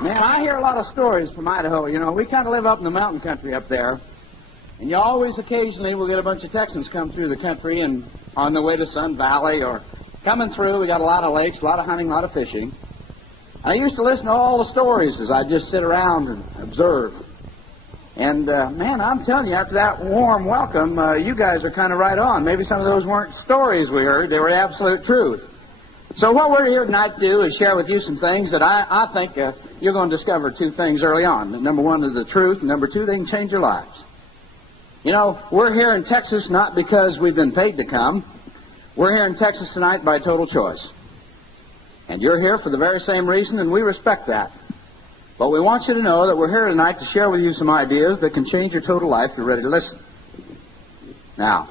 Man, I hear a lot of stories from Idaho. You know, we kind of live up in the mountain country up there. And you always occasionally will get a bunch of Texans come through the country and on their way to Sun Valley or coming through. We got a lot of lakes, a lot of hunting, a lot of fishing. I used to listen to all the stories as I just sit around and observe. And, man, I'm telling you, after that warm welcome, you guys are kind of right on. Maybe some of those weren't stories we heard. They were absolute truth. So what we're here tonight to do is share with you some things that I think you're going to discover two things early on. Number one is the truth, and number two, they can change your lives. You know, we're here in Texas not because we've been paid to come. We're here in Texas tonight by total choice. And you're here for the very same reason, and we respect that. But we want you to know that we're here tonight to share with you some ideas that can change your total life if you're ready to listen. Now,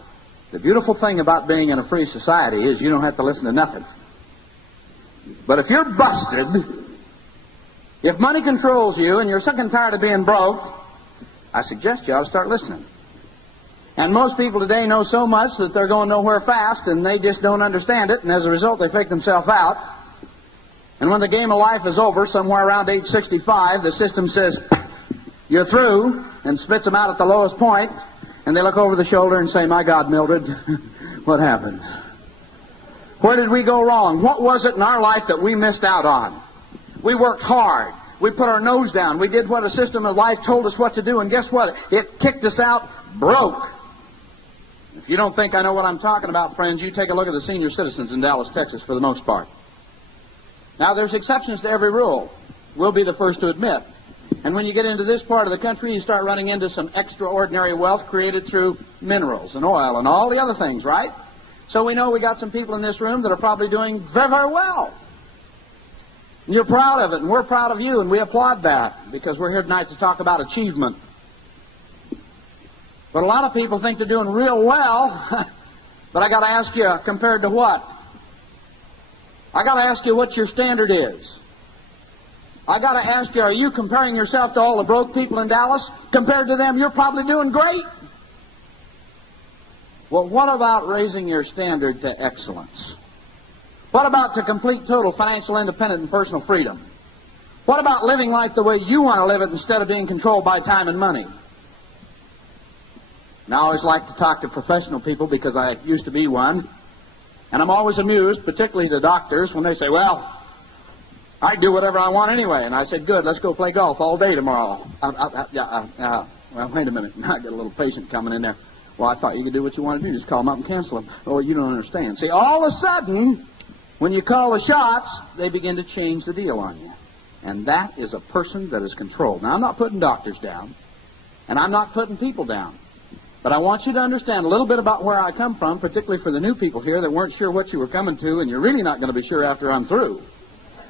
the beautiful thing about being in a free society is you don't have to listen to nothing. But if you're busted, if money controls you and you're sick and tired of being broke, I suggest you ought to start listening. And most people today know so much that they're going nowhere fast and they just don't understand it, and as a result they fake themselves out. And when the game of life is over, somewhere around age 65, the system says, you're through, and spits them out at the lowest point, and they look over the shoulder and say, my God, Mildred, what happened? Where did we go wrong? What was it in our life that we missed out on? We worked hard. We put our nose down. We did what a system of life told us what to do, and guess what? It kicked us out broke. If you don't think I know what I'm talking about, friends, you take a look at the senior citizens in Dallas, Texas, for the most part. Now, there's exceptions to every rule. We'll be the first to admit. And when you get into this part of the country, you start running into some extraordinary wealth created through minerals and oil and all the other things, right? So we know we got some people in this room that are probably doing very, very well. And you're proud of it, and we're proud of you, and we applaud that because we're here tonight to talk about achievement. But a lot of people think they're doing real well, but I got to ask you, compared to what? I got to ask you what your standard is. I got to ask you, are you comparing yourself to all the broke people in Dallas? Compared to them, you're probably doing great. Well, what about raising your standard to excellence? What about to complete total financial independence and personal freedom? What about living life the way you want to live it instead of being controlled by time and money? Now, I always like to talk to professional people because I used to be one. And I'm always amused, particularly the doctors, when they say, well, I do whatever I want anyway. And I said, good, let's go play golf all day tomorrow. Well, wait a minute. Now I got a little patient coming in there. Well, I thought you could do what you want to do. Just call them up and cancel them. Oh, you don't understand. See, all of a sudden, when you call the shots, they begin to change the deal on you. And that is a person that is controlled. Now, I'm not putting doctors down, and I'm not putting people down. But I want you to understand a little bit about where I come from, particularly for the new people here that weren't sure what you were coming to, and you're really not going to be sure after I'm through.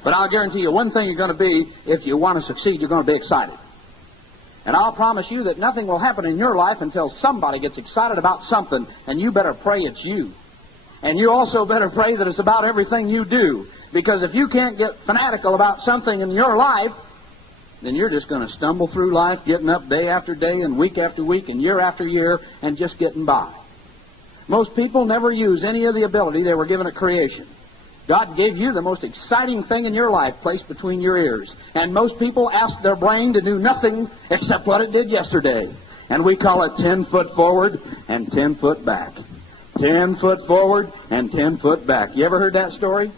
But I'll guarantee you one thing you're going to be, if you want to succeed, you're going to be excited. And I'll promise you that nothing will happen in your life until somebody gets excited about something, and you better pray it's you. And you also better pray that it's about everything you do. Because if you can't get fanatical about something in your life, then you're just going to stumble through life, getting up day after day and week after week and year after year and just getting by. Most people never use any of the ability they were given at creation. God gave you the most exciting thing in your life placed between your ears. And most people ask their brain to do nothing except what it did yesterday. And we call it 10 foot forward and 10 foot back. 10 foot forward and 10 foot back. You ever heard that story?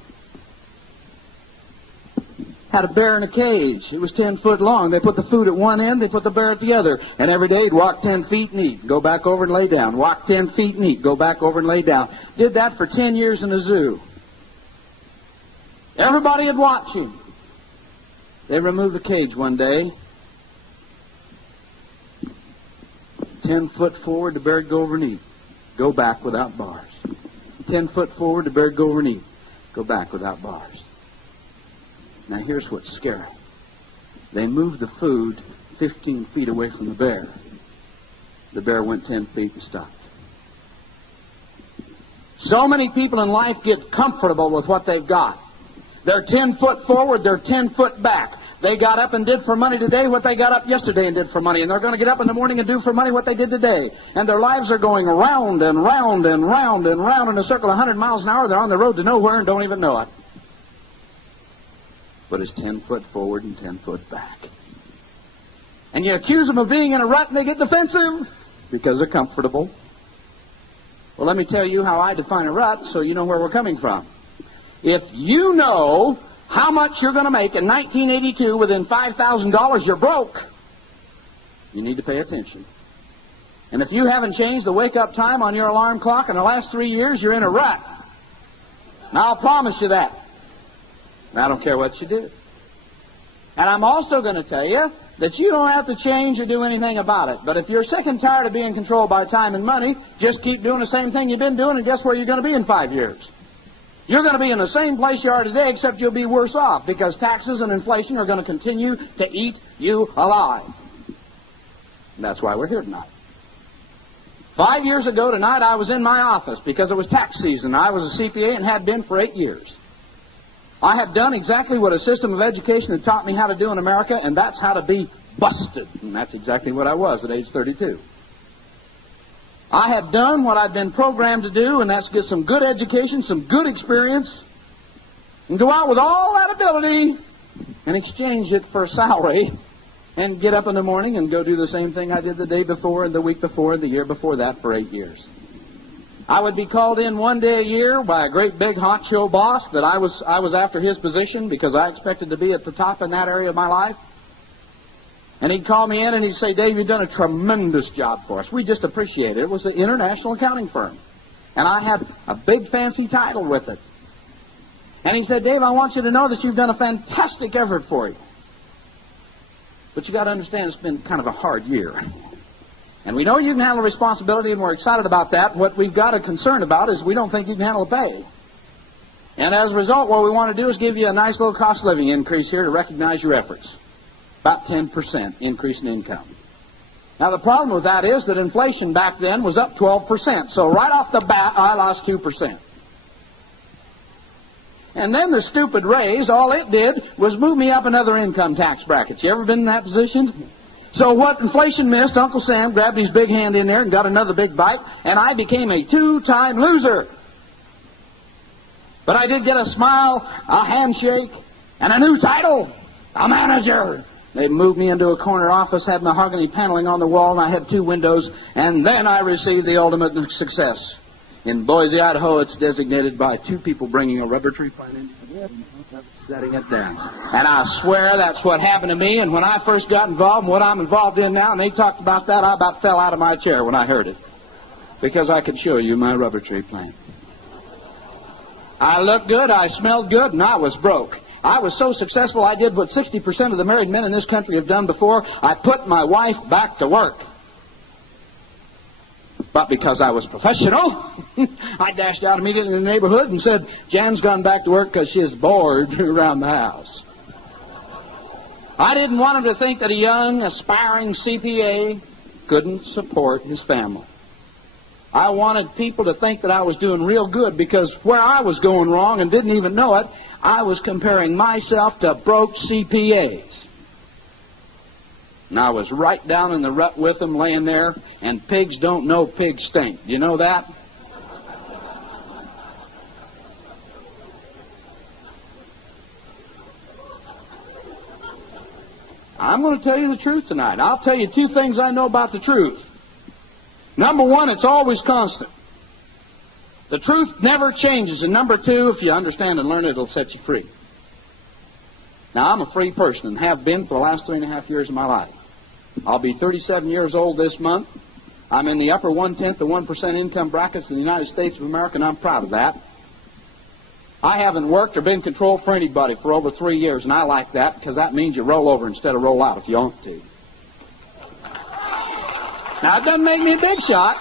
Had a bear in a cage. It was 10 foot long. They put the food at one end, they put the bear at the other. And every day he'd walk 10 feet and eat. Go back over and lay down. Walk 10 feet and eat. Go back over and lay down. Did that for 10 years in a zoo. Everybody would watch him. They removed the cage one day. 10 foot forward, the bear would go over and eat. Go back without bars. 10 foot forward, the bear would go over and eat. Go back without bars. Now here's what's scary. They moved the food 15 feet away from the bear. The bear went 10 feet and stopped. So many people in life get comfortable with what they've got. They're 10 foot forward, they're 10 foot back. They got up and did for money today what they got up yesterday and did for money. And they're going to get up in the morning and do for money what they did today. And their lives are going round and round and round and round in a circle 100 miles an hour. They're on the road to nowhere and don't even know it. but is 10 foot forward and 10 foot back. And you accuse them of being in a rut and they get defensive because they're comfortable. Well, let me tell you how I define a rut so you know where we're coming from. If you know how much you're going to make in 1982 within $5,000, you're broke. You need to pay attention. And if you haven't changed the wake-up time on your alarm clock in the last 3 years, you're in a rut. Now, I'll promise you that. And I don't care what you do. And I'm also going to tell you that you don't have to change or do anything about it. But if you're sick and tired of being controlled by time and money, just keep doing the same thing you've been doing, and guess where you're going to be in 5 years? You're going to be in the same place you are today, except you'll be worse off, because taxes and inflation are going to continue to eat you alive. And that's why we're here tonight. 5 years ago tonight, I was in my office because it was tax season. I was a CPA and had been for 8 years. I have done exactly what a system of education had taught me how to do in America, and that's how to be busted. And that's exactly what I was at age 32. I have done what I've been programmed to do, and that's get some good education, some good experience, and go out with all that ability and exchange it for a salary and get up in the morning and go do the same thing I did the day before and the week before and the year before that for 8 years. I would be called in one day a year by a great big honcho boss that I was after his position because I expected to be at the top in that area of my life. And he'd call me in and he'd say, "Dave, you've done a tremendous job for us. We just appreciate it." It was an international accounting firm. And I had a big fancy title with it. And he said, "Dave, I want you to know that you've done a fantastic effort for you. But you got to understand it's been kind of a hard year. And we know you can handle responsibility, and we're excited about that. What we've got a concern about is we don't think you can handle the pay. And as a result, what we want to do is give you a nice little cost of living increase here to recognize your efforts. About 10% increase in income." Now, the problem with that is that inflation back then was up 12%. So right off the bat, I lost 2%. And then the stupid raise, all it did was move me up another income tax bracket. You ever been in that position? So what inflation missed, Uncle Sam grabbed his big hand in there and got another big bite, and I became a 2-time loser. But I did get a smile, a handshake, and a new title, a manager. They moved me into a corner office, had mahogany paneling on the wall, and I had 2 windows, and then I received the ultimate success. In Boise, Idaho, it's designated by 2 people bringing a rubber tree plant in, setting it down. And I swear that's what happened to me, and when I first got involved in what I'm involved in now, and they talked about that, I about fell out of my chair when I heard it. Because I could show you my rubber tree plant. I looked good, I smelled good, and I was broke. I was so successful, I did what 60% of the married men in this country have done before. I put my wife back to work. But because I was professional, I dashed out immediately in the neighborhood and said, "Jan's gone back to work because she's bored around the house." I didn't want him to think that a young, aspiring CPA couldn't support his family. I wanted people to think that I was doing real good, because where I was going wrong and didn't even know it, I was comparing myself to broke CPAs. And I was right down in the rut with them, laying there, and pigs don't know pigs stink. Do you know that? I'm going to tell you the truth tonight. I'll tell you 2 things I know about the truth. Number 1, it's always constant. The truth never changes. And number 2, if you understand and learn it, it'll set you free. Now, I'm a free person and have been for the last 3.5 years of my life. I'll be 37 years old this month. I'm in the upper 1/10 of 1% income brackets in the United States of America, and I'm proud of that. I haven't worked or been controlled for anybody for over 3 years, and I like that, because that means you roll over instead of roll out if you want to. Now, it doesn't make me a big shot.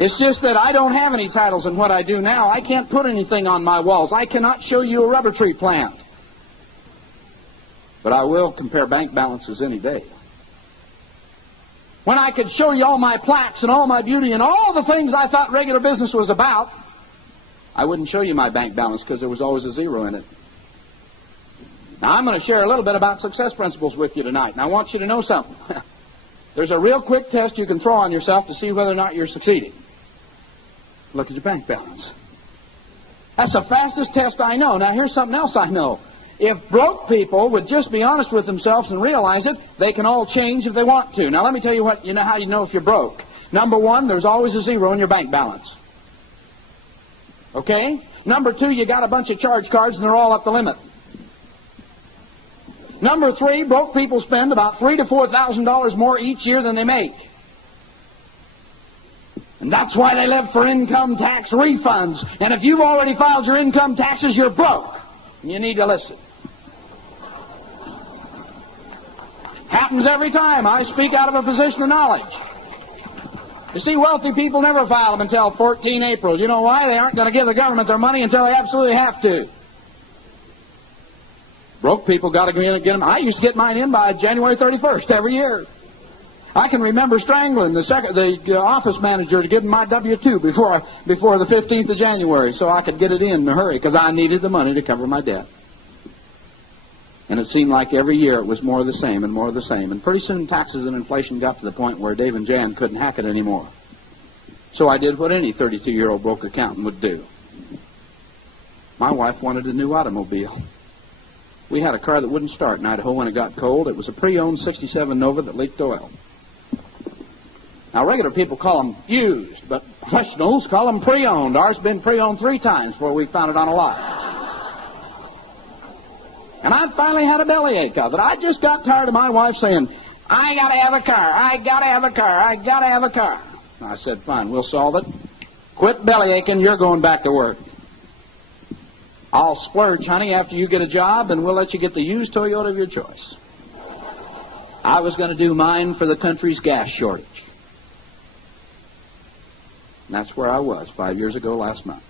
It's just that I don't have any titles in what I do now. I can't put anything on my walls. I cannot show you a rubber tree plant. But I will compare bank balances any day. When I could show you all my plaques and all my beauty and all the things I thought regular business was about, I wouldn't show you my bank balance, because there was always a 0 in it. Now, I'm going to share a little bit about success principles with you tonight, and I want you to know something. There's a real quick test you can throw on yourself to see whether or not you're succeeding. Look at your bank balance. That's the fastest test I know. Now, here's something else I know. If broke people would just be honest with themselves and realize it, they can all change if they want to. Now let me tell you what, you know how you know if you're broke. Number one, there's always a zero in your bank balance. Okay? Number two, you got a bunch of charge cards and they're all up the limit. Number three, broke people spend about $3,000 to $4,000 more each year than they make. And that's why they live for income tax refunds. And if you've already filed your income taxes, you're broke. You need to listen. Happens every time. I speak out of a position of knowledge. You see, wealthy people never file them until 14 April. You know why? They aren't going to give the government their money until they absolutely have to. Broke people got to go in and get them. I used to get mine in by January 31st every year. I can remember strangling the office manager to give him my W-2 before the 15th of January so I could get it in a hurry because I needed the money to cover my debt. And it seemed like every year it was more of the same and more of the same. And pretty soon taxes and inflation got to the point where Dave and Jan couldn't hack it anymore. So I did what any 32-year-old broke accountant would do. My wife wanted a new automobile. We had a car that wouldn't start in Idaho when it got cold. It was a pre-owned 67 Nova that leaked oil. Now, regular people call them used, but professionals call them pre-owned. Ours has been pre-owned 3 times before we found it on a lot. And I finally had a bellyache of it. I just got tired of my wife saying, I got to have a car, I got to have a car, I got to have a car. I said, fine, we'll solve it. Quit bellyaching, you're going back to work. I'll splurge, honey, after you get a job, and we'll let you get the used Toyota of your choice. I was going to do mine for the country's gas shortage. And that's where I was 5 years ago last month.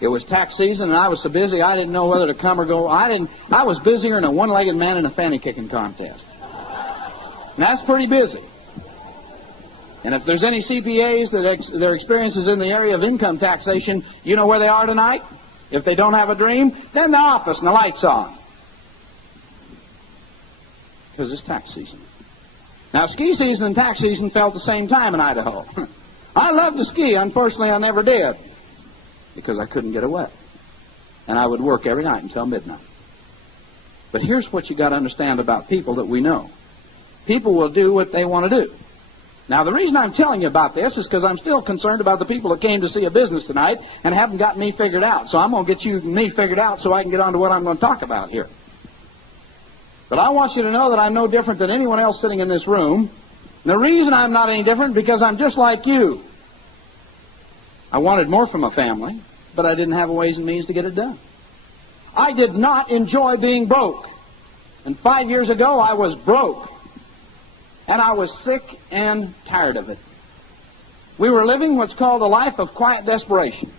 It was tax season, and I was so busy I didn't know whether to come or go. I was busier than a one-legged man in a fanny-kicking contest. And that's pretty busy. And if there's any CPAs that their experiences in the area of income taxation, you know where they are tonight? If they don't have a dream, then the office and the lights on. Because it's tax season. Now, ski season and tax season fell at the same time in Idaho. I love to ski. Unfortunately, I never did. Because I couldn't get away. And I would work every night until midnight. But here's what you got to understand about people that we know. People will do what they want to do. Now, the reason I'm telling you about this is because I'm still concerned about the people that came to see a business tonight and haven't got me figured out. So I'm going to get you and me figured out so I can get on to what I'm going to talk about here. But I want you to know that I'm no different than anyone else sitting in this room. And the reason I'm not any different is because I'm just like you. I wanted more from a family, but I didn't have ways and means to get it done. I did not enjoy being broke. And 5 years ago, I was broke. And I was sick and tired of it. We were living what's called a life of quiet desperation.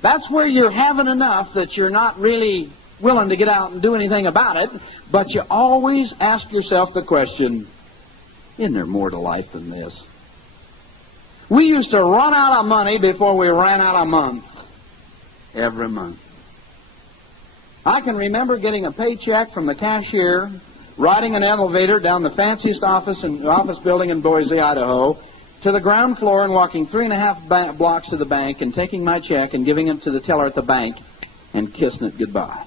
That's where you're having enough that you're not really willing to get out and do anything about it, but you always ask yourself the question, isn't there more to life than this? We used to run out of money before we ran out of month. Every month. I can remember getting a paycheck from the cashier, riding an elevator down the fanciest office building in Boise, Idaho, to the ground floor and walking 3.5 blocks to the bank and taking my check and giving it to the teller at the bank and kissing it goodbye.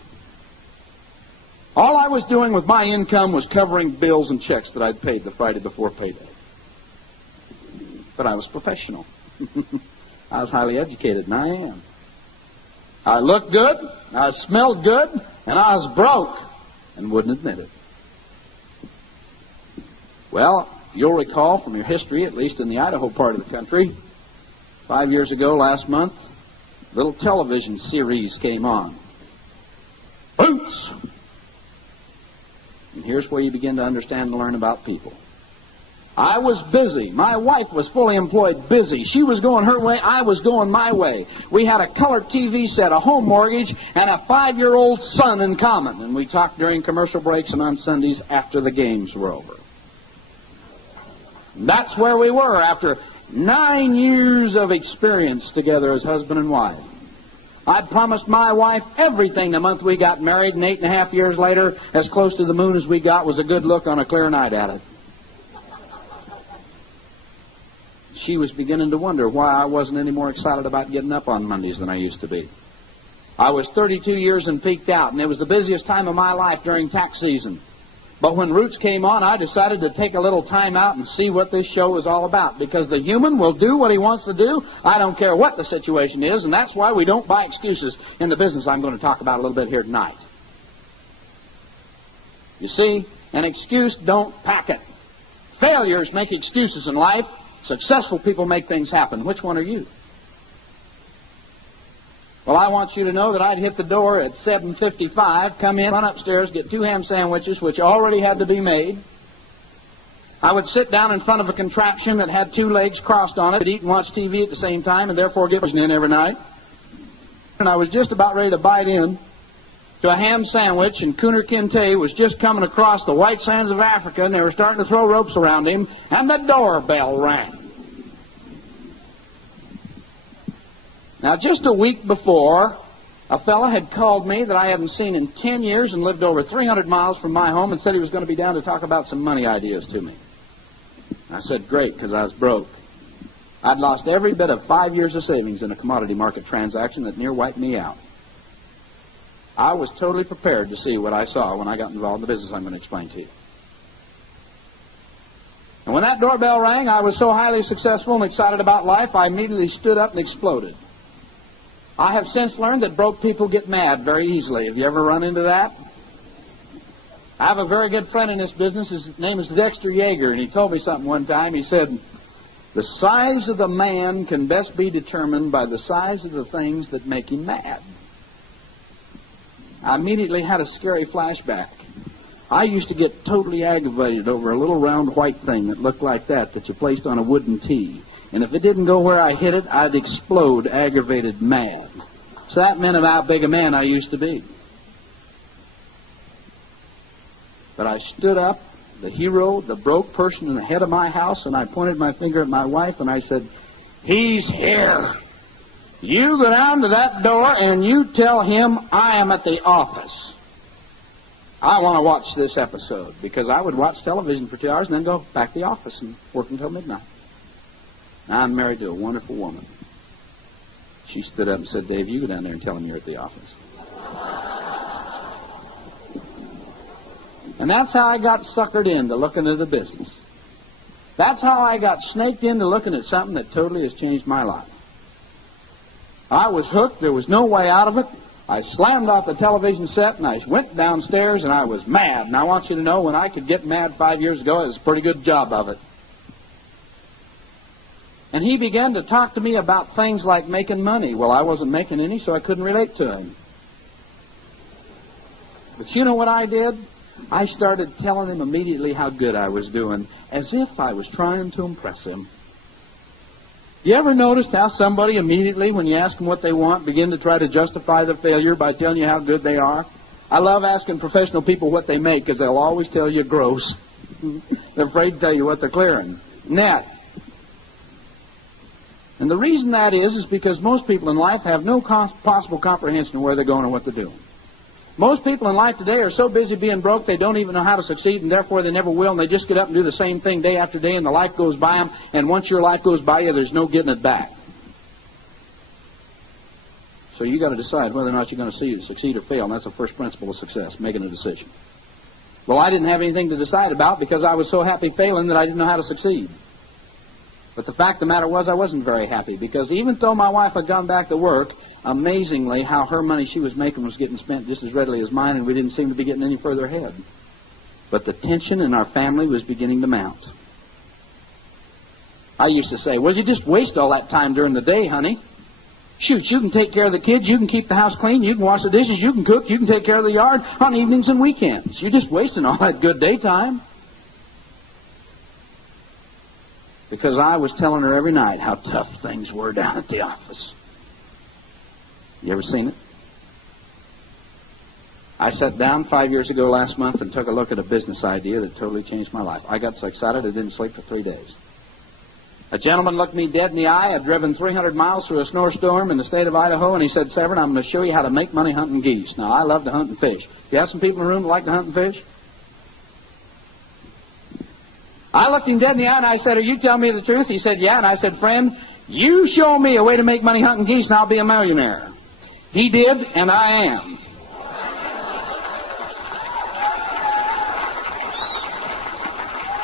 All I was doing with my income was covering bills and checks that I'd paid the Friday before payday. But I was professional. I was highly educated, and I am. I looked good, I smelled good, and I was broke, and wouldn't admit it. Well, you'll recall from your history, at least in the Idaho part of the country, 5 years ago last month, a little television series came on. Boots! And here's where you begin to understand and learn about people. I was busy. My wife was fully employed, busy. She was going her way. I was going my way. We had a color TV set, a home mortgage, and a 5-year-old son in common. And we talked during commercial breaks and on Sundays after the games were over. And that's where we were after 9 years of experience together as husband and wife. I promised my wife everything the month we got married, and 8.5 years later, as close to the moon as we got was a good look on a clear night at it. She was beginning to wonder why I wasn't any more excited about getting up on Mondays than I used to be. I was 32 years and peaked out, and it was the busiest time of my life during tax season. But when Roots came on, I decided to take a little time out and see what this show is all about, because the human will do what he wants to do. I don't care what the situation is, and that's why we don't buy excuses in the business I'm going to talk about a little bit here tonight. You see, an excuse don't pack it. Failures make excuses in life. Successful people make things happen. Which one are you? Well, I want you to know that I'd hit the door at 7:55, come in, run upstairs, get 2 ham sandwiches, which already had to be made. I would sit down in front of a contraption that had 2 legs crossed on it, eat and watch TV at the same time, and therefore get in every night. And I was just about ready to bite in to a ham sandwich, and Cooner Kinte was just coming across the white sands of Africa, and they were starting to throw ropes around him, and the doorbell rang. Now, just a week before, a fella had called me that I hadn't seen in 10 years and lived over 300 miles from my home and said he was going to be down to talk about some money ideas to me. I said, great, because I was broke. I'd lost every bit of 5 years of savings in a commodity market transaction that near wiped me out. I was totally prepared to see what I saw when I got involved in the business I'm going to explain to you. And when that doorbell rang, I was so highly successful and excited about life, I immediately stood up and exploded. I have since learned that broke people get mad very easily. Have you ever run into that? I have a very good friend in this business. His name is Dexter Yeager, and he told me something one time. He said, the size of the man can best be determined by the size of the things that make him mad. I immediately had a scary flashback. I used to get totally aggravated over a little round white thing that looked like that you placed on a wooden tee. And if it didn't go where I hit it, I'd explode aggravated mad. So that meant about how big a man I used to be. But I stood up, the hero, the broke person in the head of my house, and I pointed my finger at my wife and I said, he's here. You go down to that door and you tell him I am at the office. I want to watch this episode, because I would watch television for 2 hours and then go back to the office and work until midnight. Now, I'm married to a wonderful woman. She stood up and said, Dave, you go down there and tell him you're at the office. And that's how I got suckered into looking at the business. That's how I got snaked into looking at something that totally has changed my life. I was hooked. There was no way out of it. I slammed off the television set and I went downstairs and I was mad. And I want you to know, when I could get mad 5 years ago, it was a pretty good job of it. And he began to talk to me about things like making money. Well, I wasn't making any, so I couldn't relate to him. But you know what I did? I started telling him immediately how good I was doing, as if I was trying to impress him. You ever noticed how somebody immediately, when you ask them what they want, begin to try to justify the failure by telling you how good they are? I love asking professional people what they make, because they'll always tell you gross. They're afraid to tell you what they're clearing. Net. And the reason that is because most people in life have no possible comprehension of where they're going or what they're doing. Most people in life today are so busy being broke they don't even know how to succeed, and therefore they never will, and they just get up and do the same thing day after day, and the life goes by them, and once your life goes by you, there's no getting it back. So you got to decide whether or not you're going to succeed or fail, and that's the first principle of success, making a decision. Well, I didn't have anything to decide about because I was so happy failing that I didn't know how to succeed. But the fact of the matter was, I wasn't very happy, because even though my wife had gone back to work, amazingly, how her money she was making was getting spent just as readily as mine, and we didn't seem to be getting any further ahead. But the tension in our family was beginning to mount. I used to say, well, you just waste all that time during the day, honey. Shoot, you can take care of the kids, you can keep the house clean, you can wash the dishes, you can cook, you can take care of the yard on evenings and weekends. You're just wasting all that good daytime. Because I was telling her every night how tough things were down at the office. You ever seen it? I sat down 5 years ago last month and took a look at a business idea that totally changed my life. I got so excited I didn't sleep for 3 days. A gentleman looked me dead in the eye. I'd driven 300 miles through a snowstorm in the state of Idaho, and he said, Severn, I'm going to show you how to make money hunting geese. Now, I love to hunt and fish. You have some people in the room that like to hunt and fish? I looked him dead in the eye and I said, are you telling me the truth? He said, yeah. And I said, friend, you show me a way to make money hunting geese and I'll be a millionaire. He did, and I am.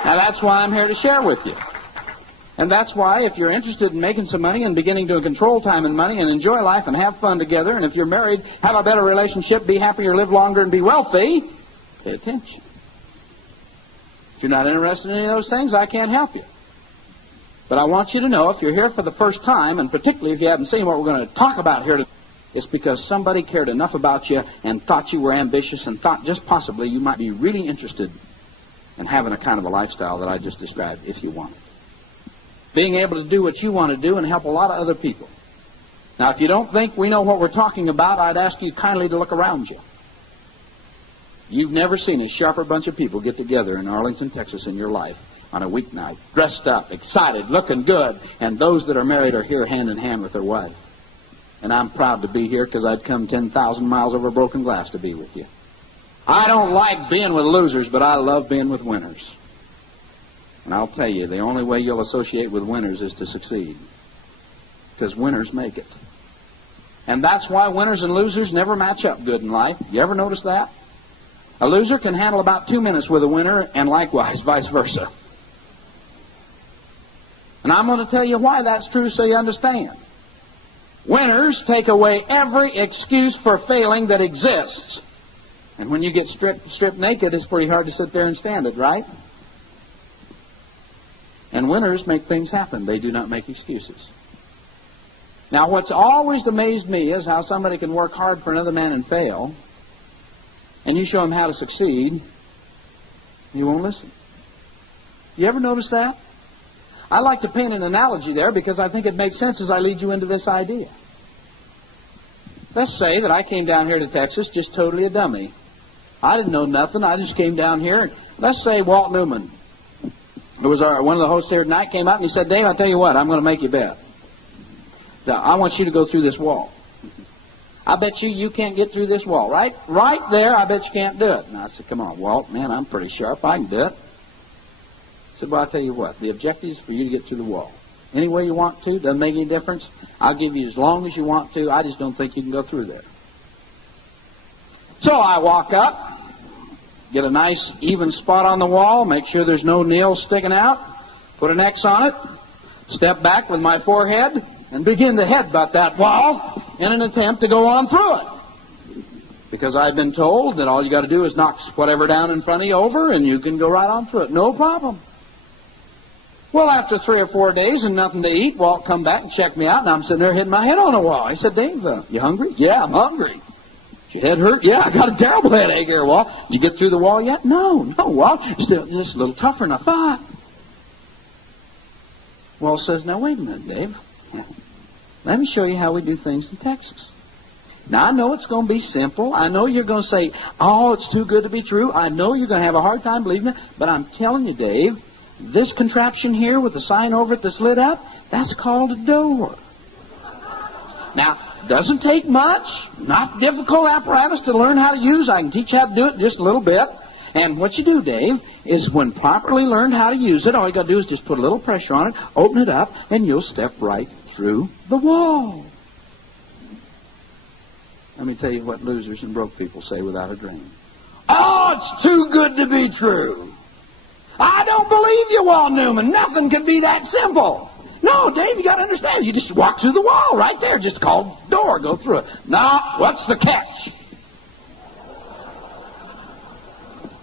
Now, that's why I'm here to share with you. And that's why, if you're interested in making some money and beginning to control time and money and enjoy life and have fun together, and if you're married, have a better relationship, be happier, live longer, and be wealthy, pay attention. If you're not interested in any of those things, I can't help you. But I want you to know, if you're here for the first time, and particularly if you haven't seen what we're going to talk about here today, it's because somebody cared enough about you and thought you were ambitious and thought just possibly you might be really interested in having a kind of a lifestyle that I just described, if you want it. Being able to do what you want to do and help a lot of other people. Now, if you don't think we know what we're talking about, I'd ask you kindly to look around you. You've never seen a sharper bunch of people get together in Arlington, Texas in your life on a weeknight, dressed up, excited, looking good, and those that are married are here hand in hand with their wife. And I'm proud to be here because I'd come 10,000 miles over broken glass to be with you. I don't like being with losers, but I love being with winners. And I'll tell you, the only way you'll associate with winners is to succeed. Because winners make it. And that's why winners and losers never match up good in life. You ever notice that? A loser can handle about 2 minutes with a winner, and likewise, vice versa. And I'm going to tell you why that's true so you understand. Winners take away every excuse for failing that exists. And when you get stripped naked, it's pretty hard to sit there and stand it, right? And winners make things happen. They do not make excuses. Now, what's always amazed me is how somebody can work hard for another man and fail, and you show him how to succeed, and he won't listen. You ever notice that? I like to paint an analogy there because I think it makes sense as I lead you into this idea. Let's say that I came down here to Texas just totally a dummy. I didn't know nothing. I just came down here. Let's say Walt Newman, who was one of the hosts here tonight, came up and he said, Dave, I'll tell you what, I'm going to make you bet. Now, I want you to go through this wall. I bet you can't get through this wall. Right there, I bet you can't do it. And I said, come on, Walt, man, I'm pretty sharp. I can do it. He said, well, I'll tell you what, the objective is for you to get through the wall. Any way you want to, doesn't make any difference. I'll give you as long as you want to. I just don't think you can go through there. So I walk up, get a nice even spot on the wall, make sure there's no nails sticking out, put an X on it, step back with my forehead, and begin to headbutt that wall in an attempt to go on through it. Because I've been told that all you got to do is knock whatever down in front of you over, and you can go right on through it. No problem. Well, after 3 or 4 days and nothing to eat, Walt come back and check me out, and I'm sitting there hitting my head on a wall. He said, Dave, you hungry? Yeah, I'm hungry. Your head hurt? Yeah, I got a terrible headache here, Walt. Did you get through the wall yet? No, Walt. Still just a little tougher than I thought. Walt says, now, wait a minute, Dave. Let me show you how we do things in Texas. Now, I know it's going to be simple. I know you're going to say, oh, it's too good to be true. I know you're going to have a hard time believing it. But I'm telling you, Dave, this contraption here with the sign over it that's lit up, that's called a door. Now, doesn't take much, not difficult apparatus to learn how to use. I can teach you how to do it just a little bit. And what you do, Dave, is when properly learned how to use it, all you got to do is just put a little pressure on it, open it up, and you'll step right through the wall. Let me tell you what losers and broke people say without a dream. Oh, it's too good to be true. I don't believe you, Walt Newman. Nothing can be that simple. No, Dave, you got to understand. You just walk through the wall right there. Just call door. Go through it. No, what's the catch?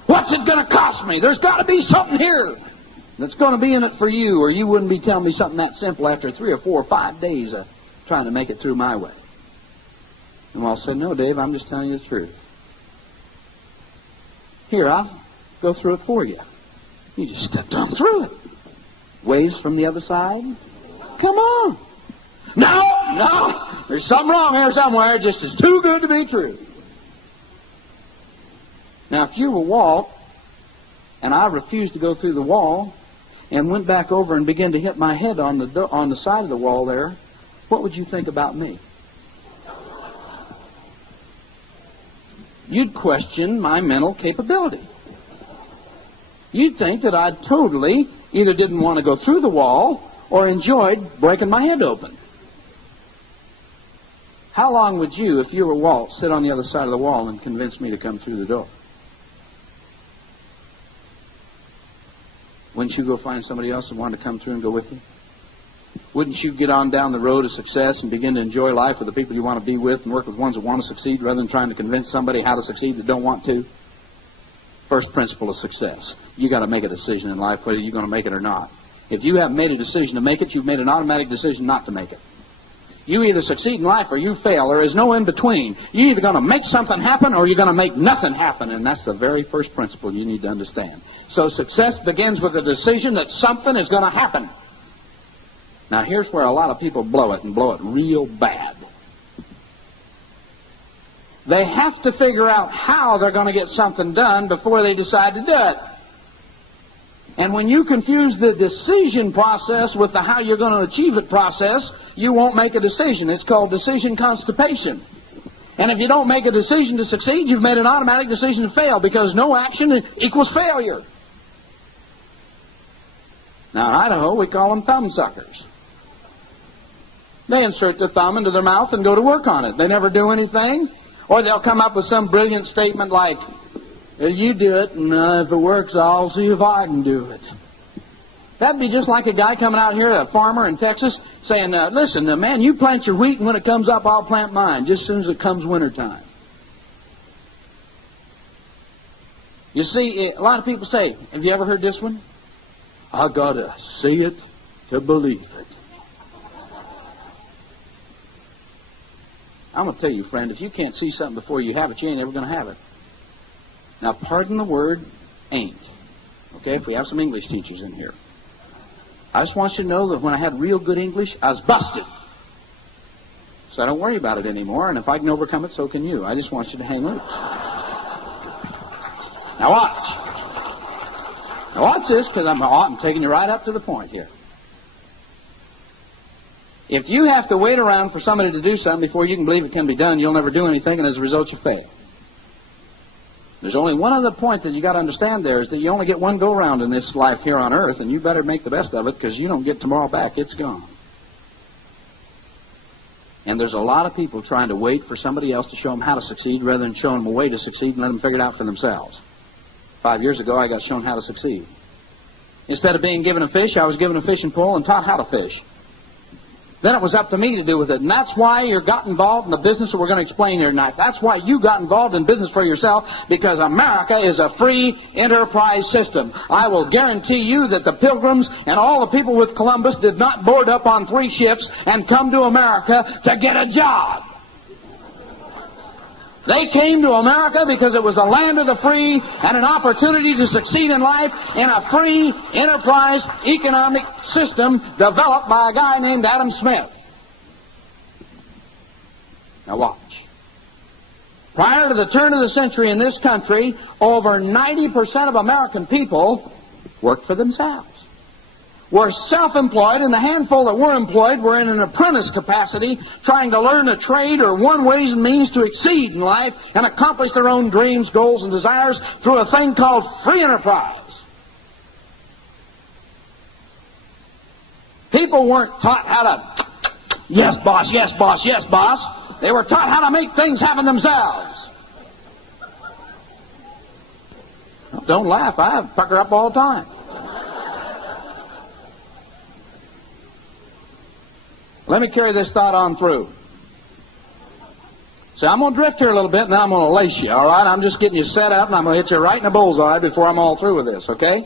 What's it going to cost me? There's got to be something here that's going to be in it for you, or you wouldn't be telling me something that simple after 3 or 4 or 5 days of trying to make it through my way. And Walt said, no, Dave, I'm just telling you the truth. Here, I'll go through it for you. You just stepped on through it. Waves from the other side. Come on. No, there's something wrong here somewhere. Just as too good to be true. Now, if you were Walt, and I refused to go through the wall, and went back over and began to hit my head on the side of the wall there, what would you think about me? You'd question my mental capability. You'd think that I totally either didn't want to go through the wall or enjoyed breaking my head open. How long would you, if you were Walt, sit on the other side of the wall and convince me to come through the door? Wouldn't you go find somebody else that wanted to come through and go with you? Wouldn't you get on down the road of success and begin to enjoy life with the people you want to be with and work with ones that want to succeed rather than trying to convince somebody how to succeed that don't want to? First principle of success. You got to make a decision in life whether you're going to make it or not. If you haven't made a decision to make it, you've made an automatic decision not to make it. You either succeed in life or you fail. There is no in between. You're either going to make something happen or you're going to make nothing happen, and that's the very first principle you need to understand. So success begins with a decision that something is going to happen. Now here's where a lot of people blow it, and blow it real bad. They have to figure out how they're going to get something done before they decide to do it. And when you confuse the decision process with the how you're going to achieve it process, you won't make a decision. It's called decision constipation. And if you don't make a decision to succeed, you've made an automatic decision to fail, because no action equals failure. Now in Idaho, we call them thumb suckers. They insert their thumb into their mouth and go to work on it. They never do anything, or they'll come up with some brilliant statement like, you do it, and if it works, I'll see if I can do it. That'd be just like a guy coming out here, a farmer in Texas, saying, listen, man, you plant your wheat, and when it comes up, I'll plant mine, just as soon as it comes wintertime. You see, a lot of people say, have you ever heard this one? I gotta see it to believe it. I'm going to tell you, friend, if you can't see something before you have it, you ain't ever going to have it. Now, pardon the word, ain't. Okay, if we have some English teachers in here. I just want you to know that when I had real good English, I was busted. So I don't worry about it anymore, and if I can overcome it, so can you. I just want you to hang loose. Now watch. Now watch this, because I'm taking you right up to the point here. If you have to wait around for somebody to do something before you can believe it can be done, you'll never do anything, and as a result, you fail. There's only one other point that you got to understand there, is that you only get one go-round in this life here on earth, and you better make the best of it, because you don't get tomorrow back. It's gone. And there's a lot of people trying to wait for somebody else to show them how to succeed rather than showing them a way to succeed and let them figure it out for themselves. 5 years ago, I got shown how to succeed. Instead of being given a fish, I was given a fishing pole and taught how to fish. Then it was up to me to do with it. And that's why you got involved in the business that we're going to explain here tonight. That's why you got involved in business for yourself, because America is a free enterprise system. I will guarantee you that the Pilgrims and all the people with Columbus did not board up on 3 ships and come to America to get a job. They came to America because it was a land of the free and an opportunity to succeed in life in a free enterprise economic system developed by a guy named Adam Smith. Now watch. Prior to the turn of the century in this country, over 90% of American people worked for themselves. Were self-employed, and the handful that were employed were in an apprentice capacity, trying to learn a trade or one ways and means to exceed in life and accomplish their own dreams, goals, and desires through a thing called free enterprise. People weren't taught how to, yes, boss, yes, boss, yes, boss. They were taught how to make things happen themselves. Don't laugh. I pucker up all the time. Let me carry this thought on through. So I'm going to drift here a little bit, and then I'm going to lace you, all right? I'm just getting you set up, and I'm going to hit you right in the bullseye before I'm all through with this, okay?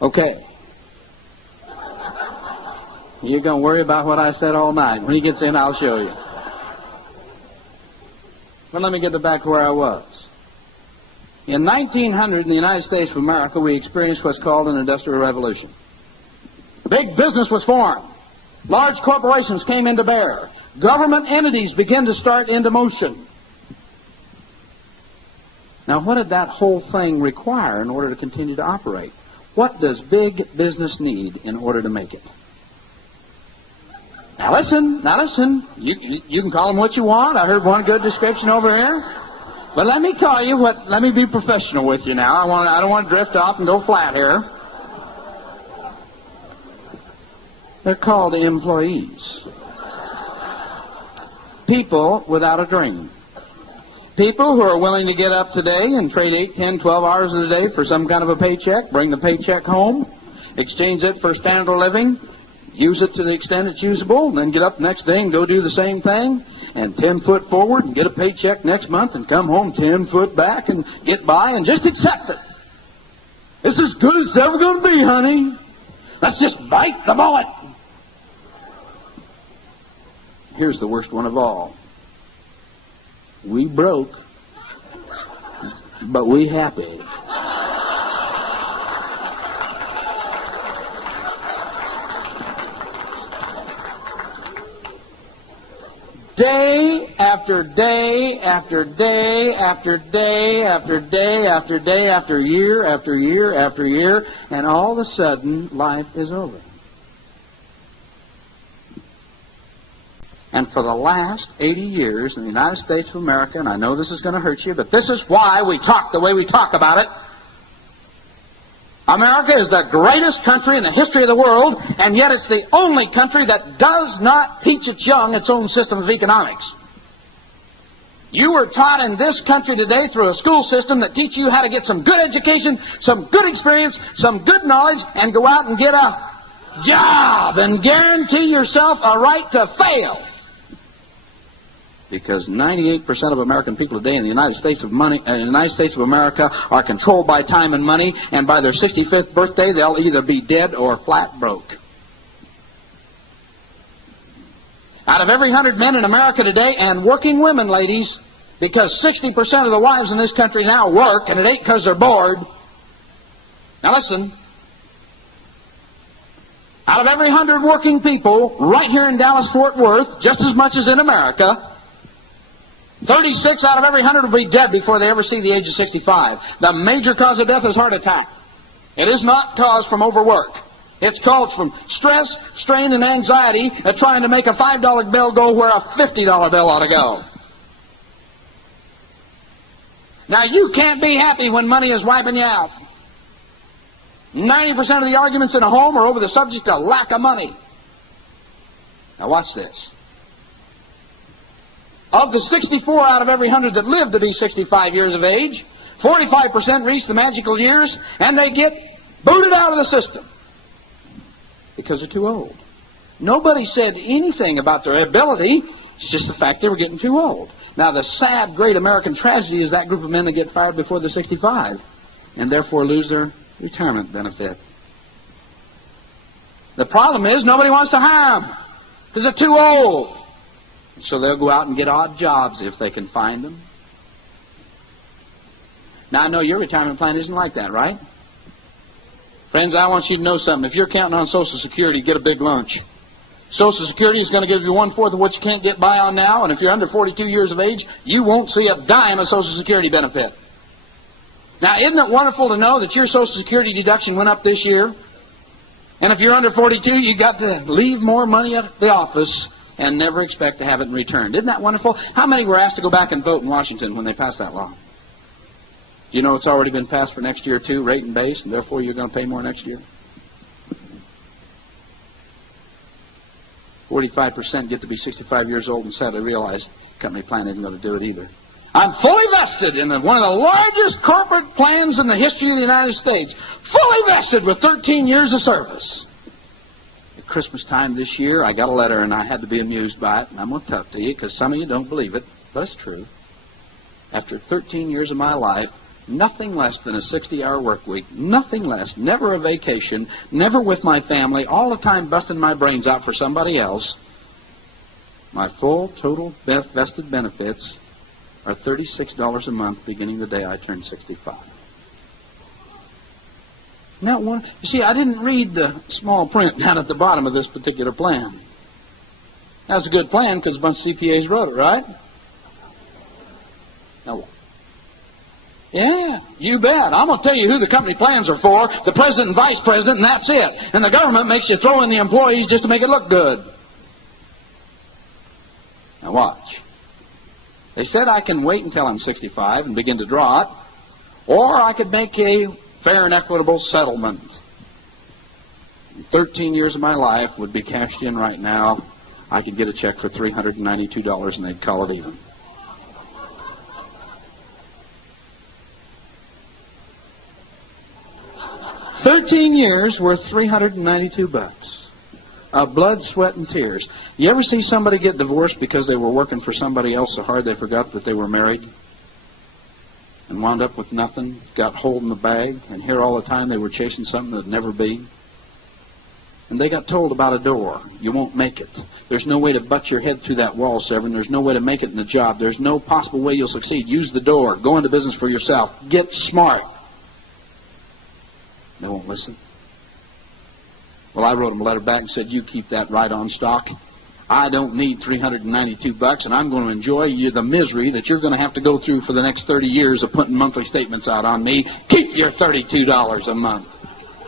Okay. You're going to worry about what I said all night. When he gets in, I'll show you. But let me get back to where I was. In 1900, in the United States of America, we experienced what's called an industrial revolution. Big business was formed. Large corporations came into bear. Government entities began to start into motion. Now, what did that whole thing require in order to continue to operate? What does big business need in order to make it? Now listen. You can call them what you want. I heard one good description over here. But let me tell you let me be professional with you now. I don't want to drift off and go flat here. They're called employees. people without a dream. People who are willing to get up today and trade 8, 10, 12 hours a day for some kind of a paycheck, bring the paycheck home, exchange it for standard of living, use it to the extent it's usable, and then get up the next day and go do the same thing, and 10 foot forward and get a paycheck next month and come home 10 foot back and get by and just accept it. It's as good as it's ever going to be, honey. Let's just bite the bullet. Here's the worst one of all. We broke, but we happy. Day after day after day after day after day after day after year after year after year, and all of a sudden life is over. And for the last 80 years in the United States of America, and I know this is going to hurt you, but this is why we talk the way we talk about it. America is the greatest country in the history of the world, and yet it's the only country that does not teach its young its own system of economics. You were taught in this country today through a school system that teaches you how to get some good education, some good experience, some good knowledge, and go out and get a job and guarantee yourself a right to fail. Because 98% of American people today in the United States of America are controlled by time and money, and by their 65th birthday they'll either be dead or flat broke. Out of every 100 men in America today, and working women, ladies, because 60% of the wives in this country now work, and it ain't because they're bored. Now listen. Out of every 100 working people right here in Dallas-Fort Worth, just as much as in America, 36 out of every 100 will be dead before they ever see the age of 65. The major cause of death is heart attack. It is not caused from overwork. It's caused from stress, strain, and anxiety at trying to make a $5 bill go where a $50 bill ought to go. Now, you can't be happy when money is wiping you out. 90% of the arguments in a home are over the subject of lack of money. Now watch this. Of the 64 out of every 100 that live to be 65 years of age, 45% reach the magical years, and they get booted out of the system because they're too old. Nobody said anything about their ability. It's just the fact they were getting too old. Now, the sad, great American tragedy is that group of men that get fired before they're 65 and therefore lose their retirement benefit. The problem is nobody wants to hire them because they're too old. So they'll go out and get odd jobs if they can find them. Now, I know your retirement plan isn't like that, right? Friends, I want you to know something. If you're counting on Social Security, get a big lunch. Social Security is going to give you 1/4 of what you can't get by on now, and if you're under 42 years of age, you won't see a dime of Social Security benefit. Now, isn't it wonderful to know that your Social Security deduction went up this year? And if you're under 42, you got to leave more money at the office and never expect to have it returned. Isn't that wonderful? How many were asked to go back and vote in Washington when they passed that law? Do you know it's already been passed for next year too, rate and base, and therefore you're going to pay more next year? 45% get to be 65 years old and sadly realize company plan isn't going to do it either. I'm fully vested in one of the largest corporate plans in the history of the United States. Fully vested with 13 years of service. At Christmas time this year, I got a letter and I had to be amused by it. And I'm going to tell it to you because some of you don't believe it, but it's true. After 13 years of my life, nothing less than a 60-hour work week, nothing less, never a vacation, never with my family, all the time busting my brains out for somebody else. My full, total vested benefits are $36 a month beginning the day I turn 65. Now, you see, I didn't read the small print down at the bottom of this particular plan. That's a good plan because a bunch of CPAs wrote it, right? Now, yeah, you bet. I'm going to tell you who the company plans are for, the president and vice president, and that's it. And the government makes you throw in the employees just to make it look good. Now watch. They said I can wait until I'm 65 and begin to draw it, or I could make a fair and equitable settlement. 13 years of my life would be cashed in right now I could get a check for $392 and they'd call it even. $13 years worth $392 of blood, sweat, and tears. You ever see somebody get divorced because they were working for somebody else so hard they forgot that they were married and wound up with nothing, got hold in the bag, and here all the time they were chasing something that'd never be? And they got told about a door. You won't make it. There's no way to butt your head through that wall, Severn. There's no way to make it in the job. There's no possible way you'll succeed. Use the door. Go into business for yourself. Get smart. They won't listen. Well, I wrote them a letter back and said, you keep that right on stock. I don't need $392, and I'm going to enjoy the misery that you're going to have to go through for the next 30 years of putting monthly statements out on me. Keep your $32 a month,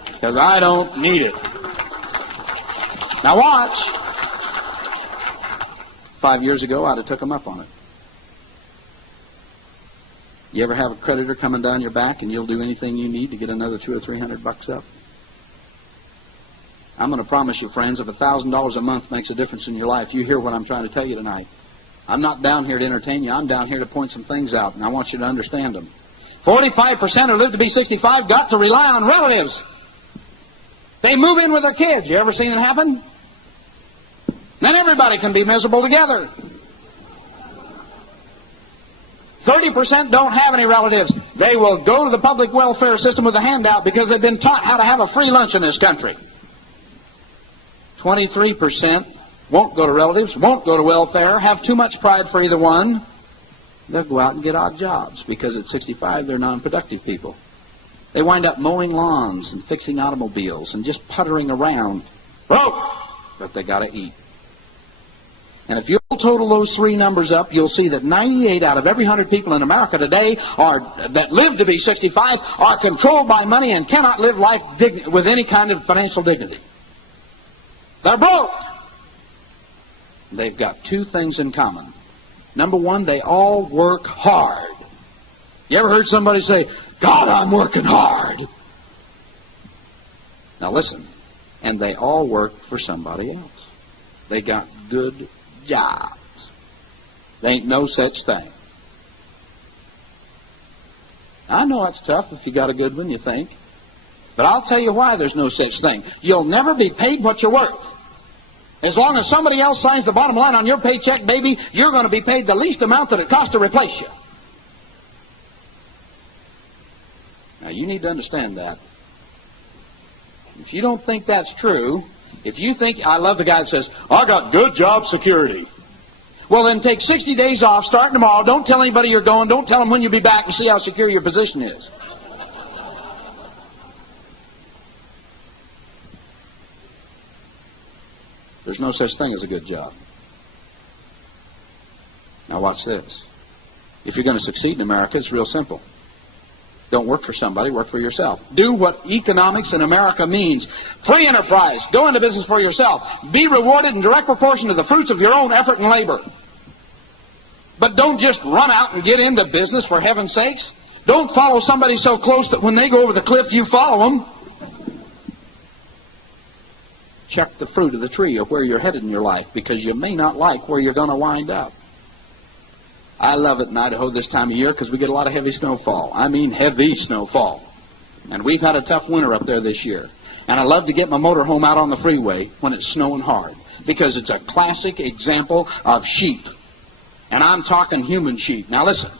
because I don't need it. Now watch. 5 years ago, I'd have took them up on it. You ever have a creditor coming down your back and you'll do anything you need to get another $200 or $300 up? I'm going to promise you, friends, if $1,000 a month makes a difference in your life, you hear what I'm trying to tell you tonight. I'm not down here to entertain you. I'm down here to point some things out, and I want you to understand them. 45% who live to be 65 got to rely on relatives. They move in with their kids. You ever seen it happen? Then everybody can be miserable together. 30% don't have any relatives. They will go to the public welfare system with a handout because they've been taught how to have a free lunch in this country. 23% won't go to relatives, won't go to welfare, have too much pride for either one. They'll go out and get odd jobs because at 65 they're non-productive people. They wind up mowing lawns and fixing automobiles and just puttering around. Broke! But they got to eat. And if you'll total those three numbers up, you'll see that 98 out of every 100 people in America today that live to be 65 are controlled by money and cannot live life with any kind of financial dignity. They're broke. They've got two things in common. Number one, they all work hard. You ever heard somebody say, God, I'm working hard? Now listen, and they all work for somebody else. They got good jobs. There ain't no such thing. I know it's tough if you got a good one, you think. But I'll tell you why there's no such thing. You'll never be paid what you're worth. As long as somebody else signs the bottom line on your paycheck, baby, you're going to be paid the least amount that it costs to replace you. Now, you need to understand that. If you don't think that's true, if you think, I love the guy that says, I got good job security. Well, then take 60 days off, starting tomorrow. Don't tell anybody you're going. Don't tell them when you'll be back and see how secure your position is. There's no such thing as a good job. Now watch this. If you're going to succeed in America, it's real simple. Don't work for somebody, work for yourself. Do what economics in America means. Free enterprise. Go into business for yourself. Be rewarded in direct proportion to the fruits of your own effort and labor. But don't just run out and get into business, for heaven's sakes. Don't follow somebody so close that when they go over the cliff, you follow them. Check the fruit of the tree of where you're headed in your life, because you may not like where you're going to wind up. I love it in Idaho this time of year because we get a lot of heavy snowfall. I mean heavy snowfall. And we've had a tough winter up there this year. And I love to get my motorhome out on the freeway when it's snowing hard, because it's a classic example of sheep. And I'm talking human sheep. Now listen.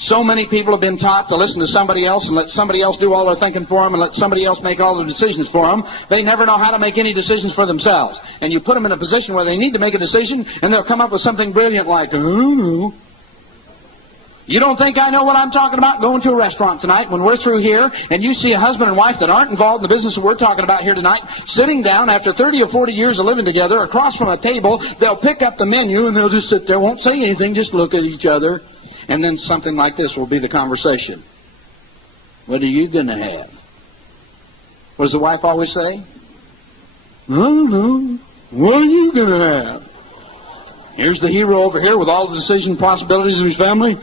So many people have been taught to listen to somebody else and let somebody else do all their thinking for them and let somebody else make all the decisions for them. They never know how to make any decisions for themselves. And you put them in a position where they need to make a decision, and they'll come up with something brilliant like, oh, you don't think I know what I'm talking about? Going to a restaurant tonight when we're through here, and you see a husband and wife that aren't involved in the business that we're talking about here tonight, sitting down after 30 or 40 years of living together across from a table. They'll pick up the menu and they'll just sit there, won't say anything, just look at each other. And then something like this will be the conversation. What are you going to have? What does the wife always say? I don't know. What are you going to have? Here's the hero over here with all the decision possibilities of his family.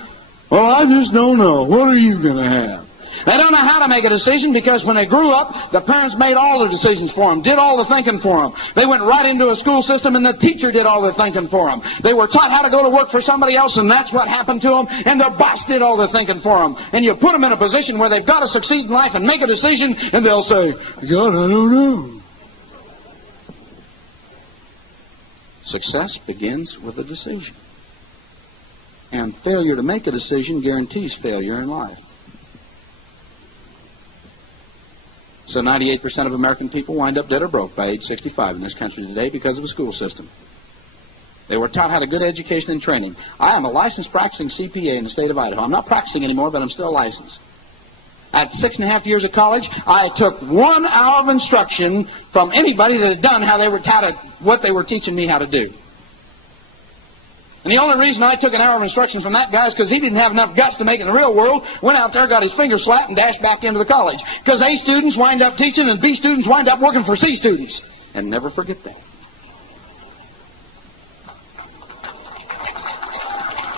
Oh, I just don't know. What are you going to have? They don't know how to make a decision because when they grew up, the parents made all the decisions for them, did all the thinking for them. They went right into a school system and the teacher did all the thinking for them. They were taught how to go to work for somebody else and that's what happened to them, and their boss did all the thinking for them. And you put them in a position where they've got to succeed in life and make a decision, and they'll say, God, I don't know. Success begins with a decision. And failure to make a decision guarantees failure in life. So 98% of American people wind up dead or broke by age 65 in this country today because of a school system. They were taught how to good education and training. I am a licensed practicing CPA in the state of Idaho. I'm not practicing anymore, but I'm still licensed. At 6.5 years of college, I took 1 hour of instruction from anybody that had done what they were teaching me how to do. And the only reason I took an hour of instruction from that guy is because he didn't have enough guts to make it in the real world, went out there, got his finger slapped, and dashed back into the college. Because A students wind up teaching and B students wind up working for C students. And never forget that.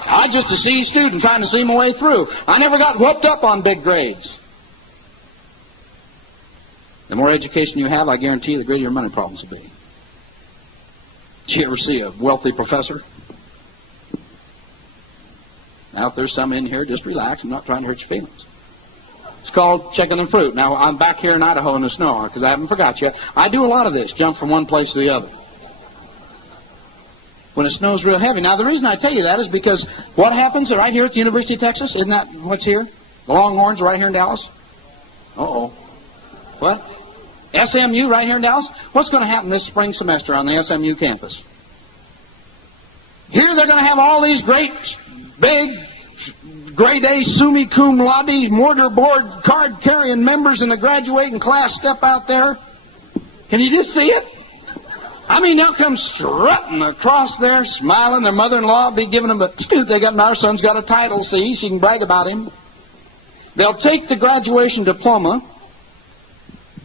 I just a C student trying to see my way through. I never got whooped up on big grades. The more education you have, I guarantee you, the greater your money problems will be. Did you ever see a wealthy professor? Now, if there's some in here, just relax. I'm not trying to hurt your feelings. It's called checking the fruit. Now, I'm back here in Idaho in the snow because I haven't forgot you. I do a lot of this, jump from one place to the other. When it snows real heavy. Now, the reason I tell you that is because what happens right here at the University of Texas, isn't that what's here? The Longhorns right here in Dallas? Uh-oh. What? SMU right here in Dallas? What's going to happen this spring semester on the SMU campus? Here they're going to have all these great, big, grade A, summa cum laude, mortarboard, card-carrying members in the graduating class step out there. Can you just see it? I mean, they'll come strutting across there, smiling. Their mother-in-law will be giving them a scoot. Our son's got a title, see, she can brag about him. They'll take the graduation diploma,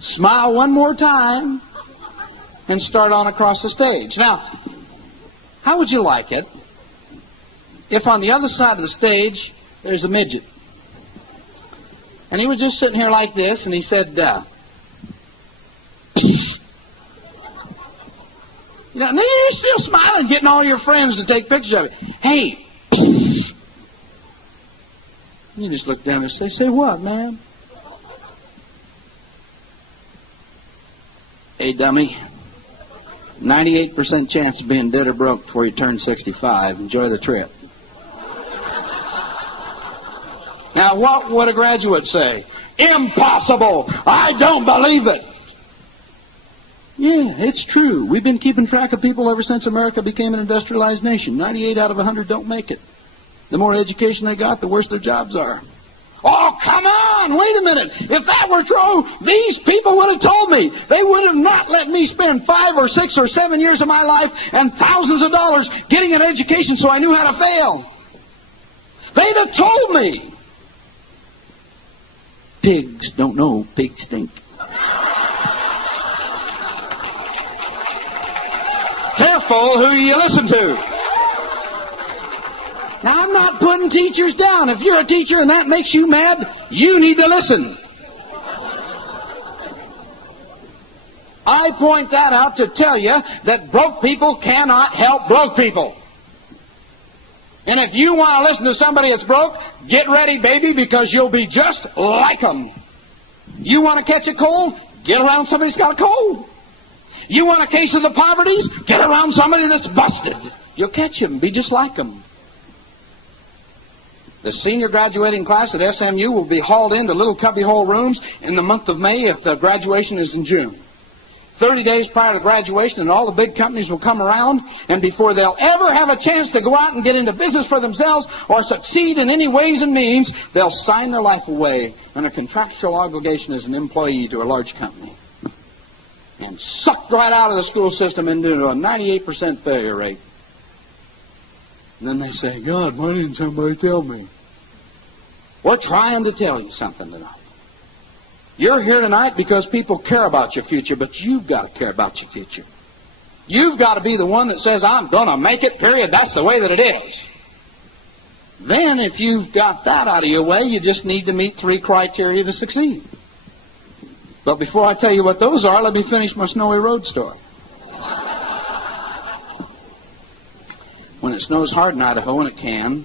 smile one more time, and start on across the stage. Now, how would you like it if on the other side of the stage there's a midget? And he was just sitting here like this, and he said, you know, and you're still smiling, getting all your friends to take pictures of it. Hey, you just look down and say what, man? Hey, dummy, 98% chance of being dead or broke before you turn 65. Enjoy the trip. Now, what would a graduate say? Impossible! I don't believe it! Yeah, it's true. We've been keeping track of people ever since America became an industrialized nation. 98 out of 100 don't make it. The more education they got, the worse their jobs are. Oh, come on! Wait a minute! If that were true, these people would have told me. They would have not let me spend 5 or 6 or 7 years of my life and thousands of dollars getting an education so I knew how to fail. They'd have told me. Pigs don't know pigs stink. Careful who you listen to. Now, I'm not putting teachers down. If you're a teacher and that makes you mad, you need to listen. I point that out to tell you that broke people cannot help broke people. And if you want to listen to somebody that's broke, get ready, baby, because you'll be just like them. You want to catch a cold? Get around somebody that's got a cold. You want a case of the poverties? Get around somebody that's busted. You'll catch them. Be just like them. The senior graduating class at SMU will be hauled into little cubbyhole rooms in the month of May if the graduation is in June. 30 days prior to graduation, and all the big companies will come around, and before they'll ever have a chance to go out and get into business for themselves or succeed in any ways and means, they'll sign their life away on a contractual obligation as an employee to a large company. And sucked right out of the school system into a 98% failure rate. And then they say, God, why didn't somebody tell me? We're trying to tell you something tonight. You're here tonight because people care about your future, but you've got to care about your future. You've got to be the one that says, I'm going to make it, period. That's the way that it is. Then, if you've got that out of your way, you just need to meet 3 criteria to succeed. But before I tell you what those are, let me finish my snowy road story. When it snows hard in Idaho, and it can,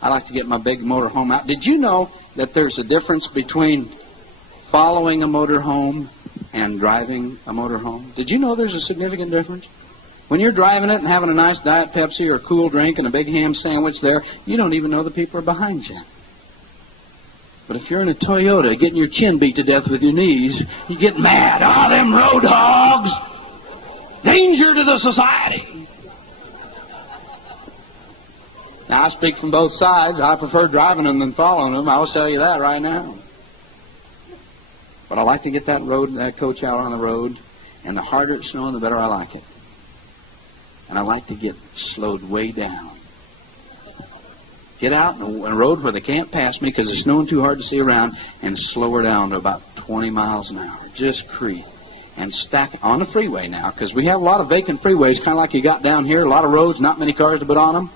I like to get my big motor home out. Did you know that there's a difference between following a motor home and driving a motor home? Did you know there's a significant difference? When you're driving it and having a nice Diet Pepsi or a cool drink and a big ham sandwich there, you don't even know the people are behind you. But if you're in a Toyota getting your chin beat to death with your knees, you get mad. Ah, them road hogs! Danger to the society! Now, I speak from both sides. I prefer driving them than following them. I'll tell you that right now. But I like to get that coach out on the road, and the harder it's snowing, the better I like it. And I like to get slowed way down. Get out on a road where they can't pass me because it's snowing too hard to see around, and slow her down to about 20 miles an hour. Just creep. And stack on the freeway now, because we have a lot of vacant freeways, kind of like you got down here, a lot of roads, not many cars to put on them.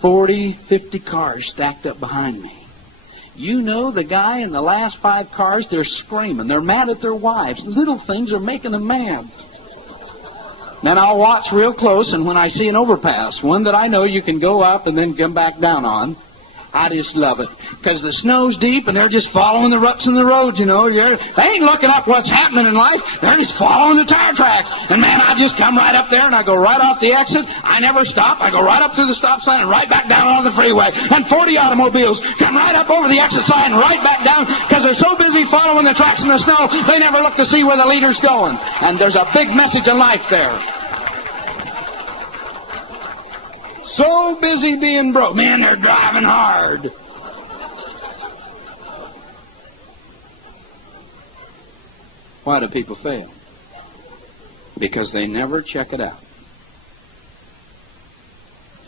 40, 50 cars stacked up behind me. You know, the guy in the last 5 cars, they're screaming. They're mad at their wives. Little things are making them mad. Then I'll watch real close, and when I see an overpass, one that I know you can go up and then come back down on, I just love it. Because the snow's deep, and they're just following the ruts in the road, you know. They ain't looking up what's happening in life. They're just following the tire tracks. And, man, I just come right up there, and I go right off the exit. I never stop. I go right up through the stop sign and right back down on the freeway. And 40 automobiles come right up over the exit sign and right back down because they're so busy following the tracks in the snow, they never look to see where the leader's going. And there's a big message in life there. So busy being broke. Man, they're driving hard. Why do people fail? Because they never check it out.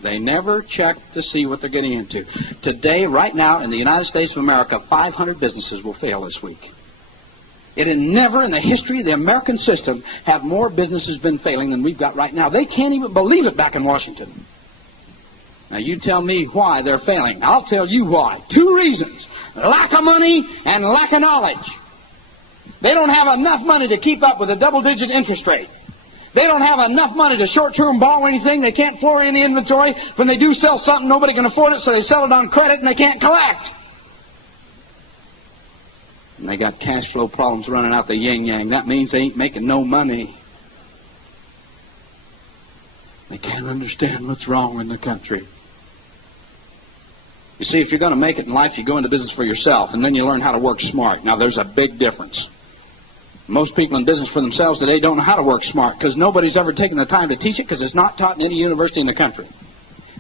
They never check to see what they're getting into. Today, right now, in the United States of America, 500 businesses will fail this week. It had never in the history of the American system have more businesses been failing than we've got right now. They can't even believe it back in Washington. Now, you tell me why they're failing. I'll tell you why. 2 reasons. Lack of money and lack of knowledge. They don't have enough money to keep up with a double-digit interest rate. They don't have enough money to short-term borrow anything. They can't floor any inventory. When they do sell something, nobody can afford it, so they sell it on credit, and they can't collect. And they got cash flow problems running out the yin-yang. That means they ain't making no money. They can't understand what's wrong in the country. You see, if you're going to make it in life, you go into business for yourself, and then you learn how to work smart. Now, there's a big difference. Most people in business for themselves today don't know how to work smart because nobody's ever taken the time to teach it because it's not taught in any university in the country.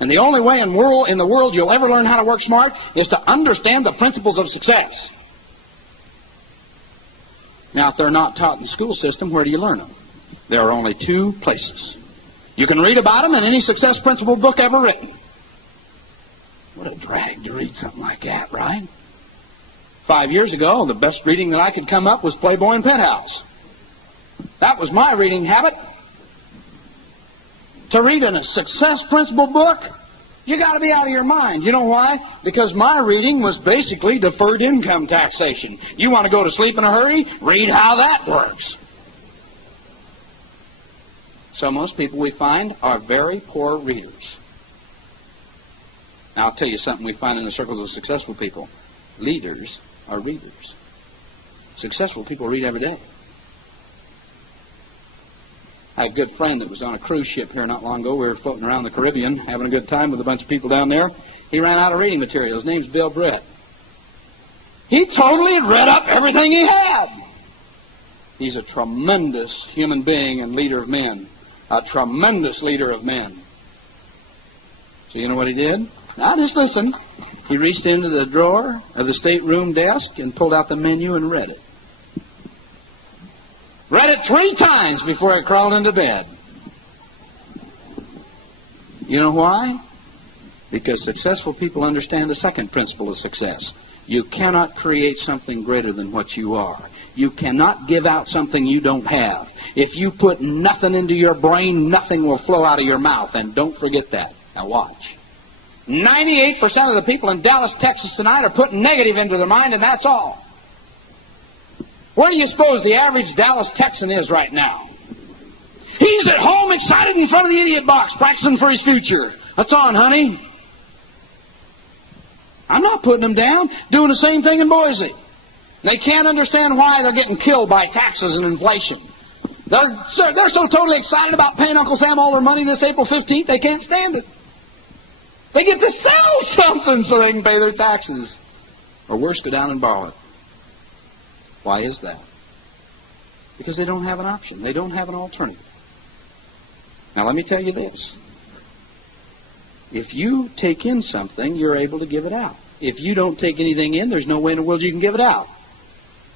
And the only way in the world you'll ever learn how to work smart is to understand the principles of success. Now, if they're not taught in the school system, where do you learn them? There are only 2 places. You can read about them in any success principle book ever written. What a drag to read something like that, right? 5 years ago, the best reading that I could come up was Playboy and Penthouse. That was my reading habit. To read in a success principle book, you got to be out of your mind. You know why? Because my reading was basically deferred income taxation. You want to go to sleep in a hurry? Read how that works. So most people we find are very poor readers. Now, I'll tell you something we find in the circles of successful people. Leaders are readers. Successful people read every day. I had a good friend that was on a cruise ship here not long ago. We were floating around the Caribbean, having a good time with a bunch of people down there. He ran out of reading material. His name's Bill Britt. He totally read up everything he had. He's a tremendous human being and leader of men. A tremendous leader of men. So you know what he did? Now just listen. He reached into the drawer of the stateroom desk and pulled out the menu and read it. Read it 3 times before he crawled into bed. You know why? Because successful people understand the second principle of success. You cannot create something greater than what you are. You cannot give out something you don't have. If you put nothing into your brain, nothing will flow out of your mouth. And don't forget that. Now watch. 98% of the people in Dallas, Texas tonight are putting negative into their mind, and that's all. Where do you suppose the average Dallas Texan is right now? He's at home excited in front of the idiot box, practicing for his future. That's on, honey. I'm not putting them down. Doing the same thing in Boise. They can't understand why they're getting killed by taxes and inflation. They're so totally excited about paying Uncle Sam all their money this April 15th, they can't stand it. They get to sell something so they can pay their taxes. Or worse, go down and borrow it. Why is that? Because they don't have an option. They don't have an alternative. Now let me tell you this. If you take in something, you're able to give it out. If you don't take anything in, there's no way in the world you can give it out.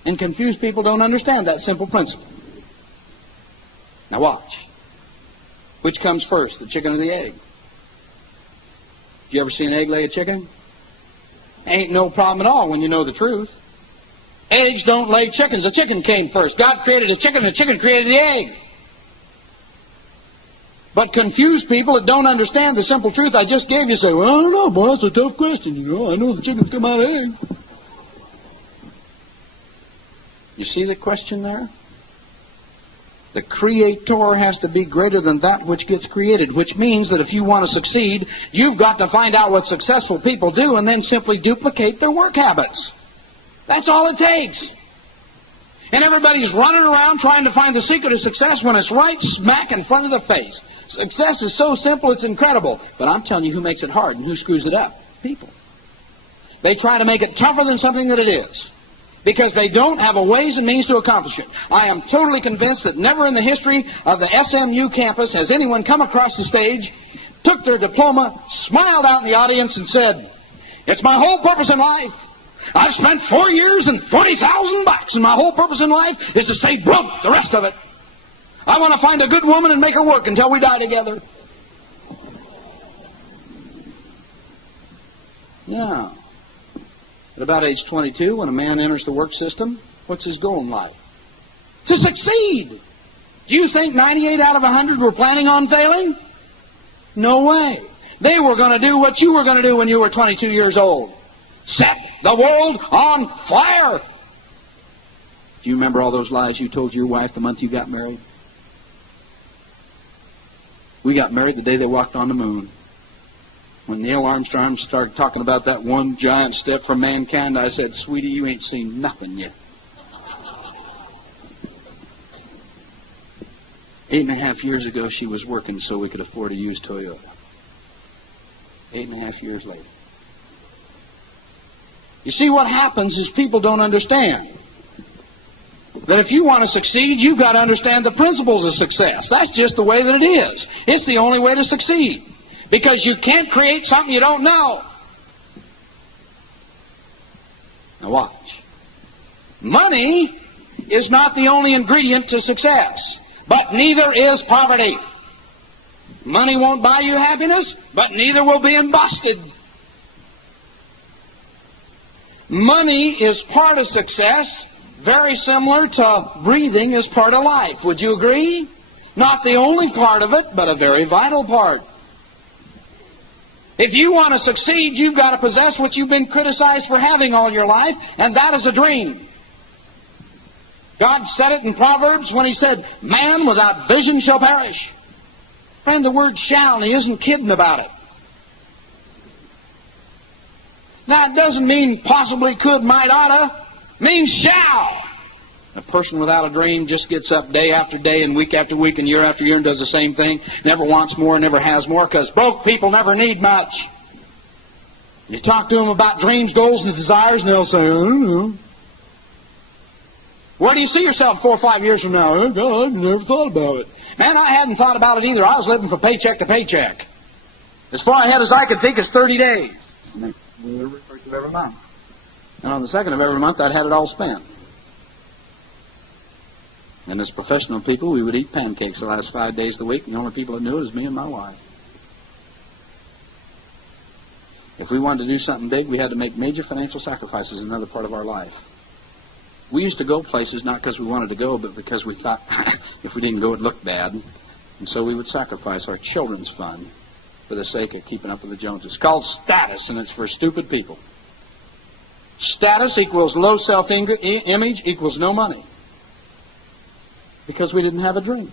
And confused people don't understand that simple principle. Now watch. Which comes first, the chicken or the egg? You ever see an egg lay a chicken? Ain't no problem at all when you know the truth. Eggs don't lay chickens. The chicken came first. God created a chicken, the chicken created the egg. But confused people that don't understand the simple truth I just gave you say, well, I don't know, boy, that's a tough question, you know. I know the chickens come out of eggs. You see the question there? The Creator has to be greater than that which gets created, which means that if you want to succeed, you've got to find out what successful people do and then simply duplicate their work habits. That's all it takes. And everybody's running around trying to find the secret of success when it's right smack in front of the face. Success is so simple, it's incredible. But I'm telling you who makes it hard and who screws it up. People. They try to make it tougher than something that it is, because they don't have a ways and means to accomplish it. I am totally convinced that never in the history of the SMU campus has anyone come across the stage, took their diploma, smiled out in the audience and said, it's my whole purpose in life. I've spent 4 years and $40,000, and my whole purpose in life is to stay broke the rest of it. I want to find a good woman and make her work until we die together. Yeah. At about age 22, when a man enters the work system, what's his goal in life? To succeed. Do you think 98 out of 100 were planning on failing? No way. They were going to do what you were going to do when you were 22 years old. Set the world on fire. Do you remember all those lies you told your wife the month you got married? We got married the day they walked on the moon. When Neil Armstrong started talking about that one giant step for mankind, I said, sweetie, you ain't seen nothing yet. 8.5 years ago, she was working so we could afford to use Toyota. 8.5 years later. You see, what happens is people don't understand that if you want to succeed, you've got to understand the principles of success. That's just the way that it is. It's the only way to succeed. Because you can't create something you don't know. Now watch. Money is not the only ingredient to success, but neither is poverty. Money won't buy you happiness, but neither will being busted. Money is part of success, very similar to breathing is part of life. Would you agree? Not the only part of it, but a very vital part. If you want to succeed, you've got to possess what you've been criticized for having all your life, and that is a dream. God said it in Proverbs when He said, man without vision shall perish. Friend, the word shall, and He isn't kidding about it. Now, it doesn't mean possibly, could, might, oughta. It means shall. A person without a dream just gets up day after day and week after week and year after year and does the same thing. Never wants more, never has more, because broke people never need much. You talk to them about dreams, goals, and desires, and they'll say, I don't know. Where do you see yourself 4 or 5 years from now? Oh, God, I've never thought about it. Man, I hadn't thought about it either. I was living from paycheck to paycheck. As far ahead as I could think is 30 days. First of every month. And on the second of every month, I'd had it all spent. And as professional people, we would eat pancakes the last 5 days of the week, and the only people that knew it was me and my wife. If we wanted to do something big, we had to make major financial sacrifices in another part of our life. We used to go places not because we wanted to go, but because we thought if we didn't go, it looked bad. And so we would sacrifice our children's fun for the sake of keeping up with the Joneses. It's called status, and it's for stupid people. Status equals low self-image equals no money. Because we didn't have a dream.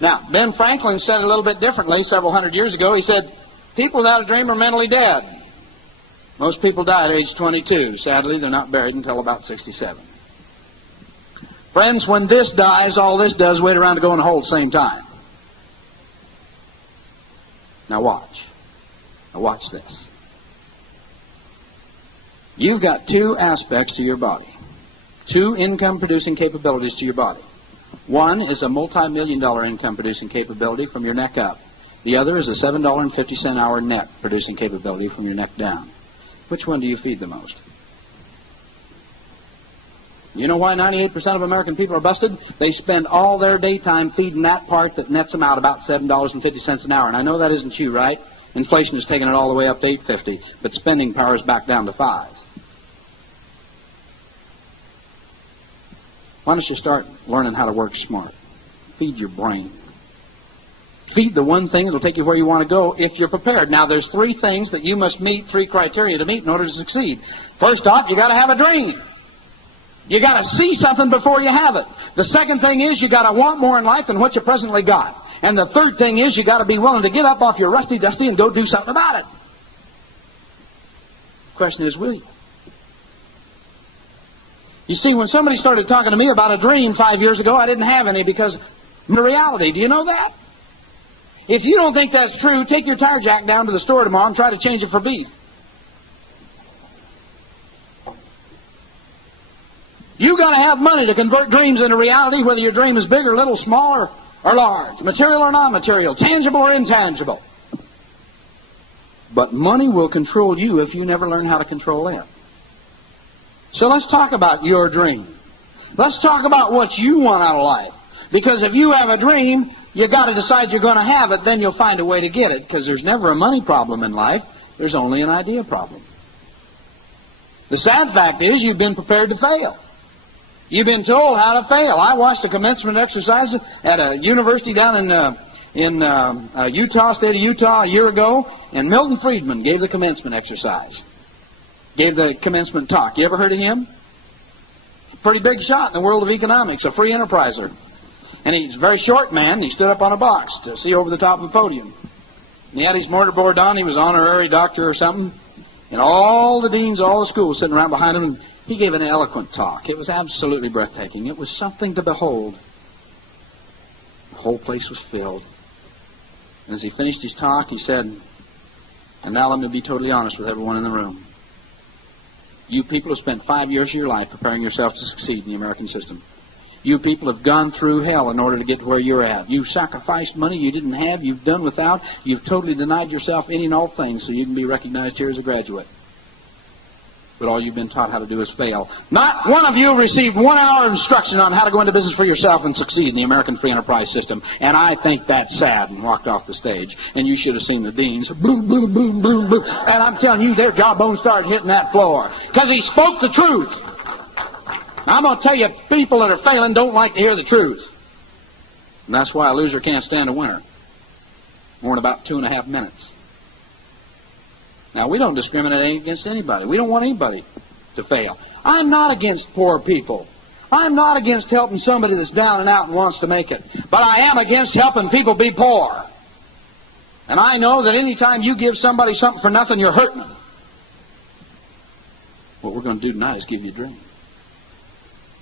Now, Ben Franklin said it a little bit differently several hundred years ago. He said, people without a dream are mentally dead. Most people die at age 22. Sadly, they're not buried until about 67. Friends, when this dies, all this does is wait around to go in the hole at the same time. Now watch. Now watch this. You've got two aspects to your body. Two income-producing capabilities to your body. One is a multi-million-dollar income-producing capability from your neck up. The other is a $7.50 hour net producing capability from your neck down. Which one do you feed the most? You know why 98% of American people are busted? They spend all their daytime feeding that part that nets them out about $7.50 an hour. And I know that isn't you, right? Inflation has taken it all the way up to $8.50, but spending power is back down to $5. Why don't you start learning how to work smart? Feed your brain. Feed the one thing that will take you where you want to go if you're prepared. Now, there's three things that you must meet, three criteria to meet in order to succeed. First off, you got to have a dream. You got to see something before you have it. The second thing is you got to want more in life than what you presently got. And the third thing is you got to be willing to get up off your rusty dusty and go do something about it. The question is, will you? You see, when somebody started talking to me about a dream 5 years ago, I didn't have any because the reality. Do you know that? If you don't think that's true, take your tire jack down to the store tomorrow and try to change it for beef. You got to have money to convert dreams into reality, whether your dream is big or little, small or large, material or non-material, tangible or intangible. But money will control you if you never learn how to control it. So let's talk about your dream. Let's talk about what you want out of life. Because if you have a dream, you got to decide you're going to have it, then you'll find a way to get it. Because there's never a money problem in life. There's only an idea problem. The sad fact is you've been prepared to fail. You've been told how to fail. I watched a commencement exercise at a university down in Utah, state of Utah, a year ago, and Milton Friedman gave the commencement exercise. Gave the commencement talk. You ever heard of him? Pretty big shot in the world of economics, a free enterpriser. And he's a very short man, and he stood up on a box to see over the top of the podium. And he had his mortarboard on, he was an honorary doctor or something, and all the deans, all the schools sitting around behind him, and he gave an eloquent talk. It was absolutely breathtaking. It was something to behold. The whole place was filled. And as he finished his talk, he said, and now let me be totally honest with everyone in the room. You people have spent 5 years of your life preparing yourself to succeed in the American system. You people have gone through hell in order to get to where you're at. You've sacrificed money you didn't have. You've done without. You've totally denied yourself any and all things so you can be recognized here as a graduate. But all you've been taught how to do is fail. Not one of you received 1 hour of instruction on how to go into business for yourself and succeed in the American free enterprise system. And I think that's sad, and walked off the stage. And you should have seen the deans. Boom, boom, boom, boom, boom. And I'm telling you, their jawbones started hitting that floor. Because he spoke the truth. I'm going to tell you, people that are failing don't like to hear the truth. And that's why a loser can't stand a winner. More than about 2.5 minutes. Now, we don't discriminate against anybody. We don't want anybody to fail. I'm not against poor people. I'm not against helping somebody that's down and out and wants to make it. But I am against helping people be poor. And I know that any time you give somebody something for nothing, you're hurting them. What we're going to do tonight is give you a dream.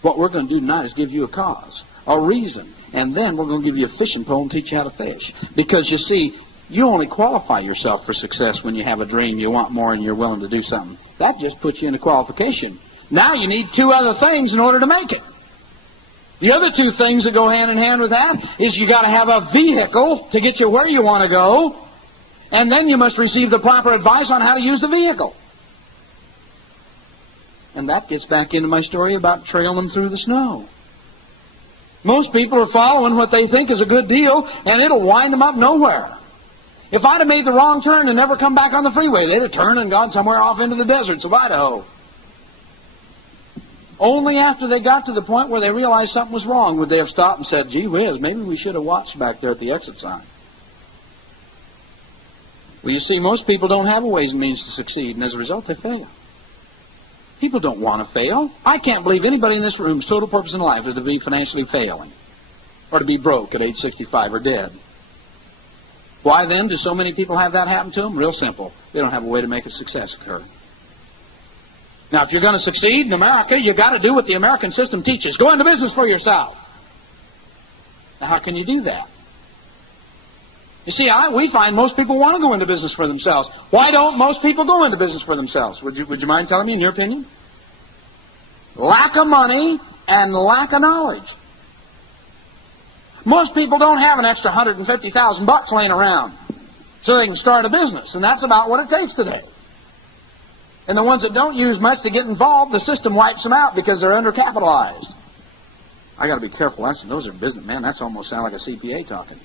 What we're going to do tonight is give you a cause, a reason. And then we're going to give you a fishing pole and teach you how to fish. Because, you see, you only qualify yourself for success when you have a dream, you want more, and you're willing to do something. That just puts you into qualification. Now you need 2 other things in order to make it. The other 2 things that go hand in hand with that is you got to have a vehicle to get you where you want to go, and then you must receive the proper advice on how to use the vehicle. And that gets back into my story about trailing them through the snow. Most people are following what they think is a good deal, and it'll wind them up nowhere. If I'd have made the wrong turn and never come back on the freeway, they'd have turned and gone somewhere off into the deserts of Idaho. Only after they got to the point where they realized something was wrong would they have stopped and said, gee whiz, maybe we should have watched back there at the exit sign. Well, you see, most people don't have a ways and means to succeed, and as a result, they fail. People don't want to fail. I can't believe anybody in this room's total purpose in life is to be financially failing, or to be broke at age 65 or dead. Why then do so many people have that happen to them? Real simple. They don't have a way to make a success occur. Now, if you're going to succeed in America, you've got to do what the American system teaches. Go into business for yourself. Now, how can you do that? You see, we find most people want to go into business for themselves. Why don't most people go into business for themselves? Would you mind telling me, in your opinion? Lack of money and lack of knowledge. Most people don't have an extra $150,000 laying around so they can start a business, and that's about what it takes today. And the ones that don't use much to get involved, the system wipes them out because they're undercapitalized. I got to be careful. Those are businessmen. That's almost sound like a CPA talking.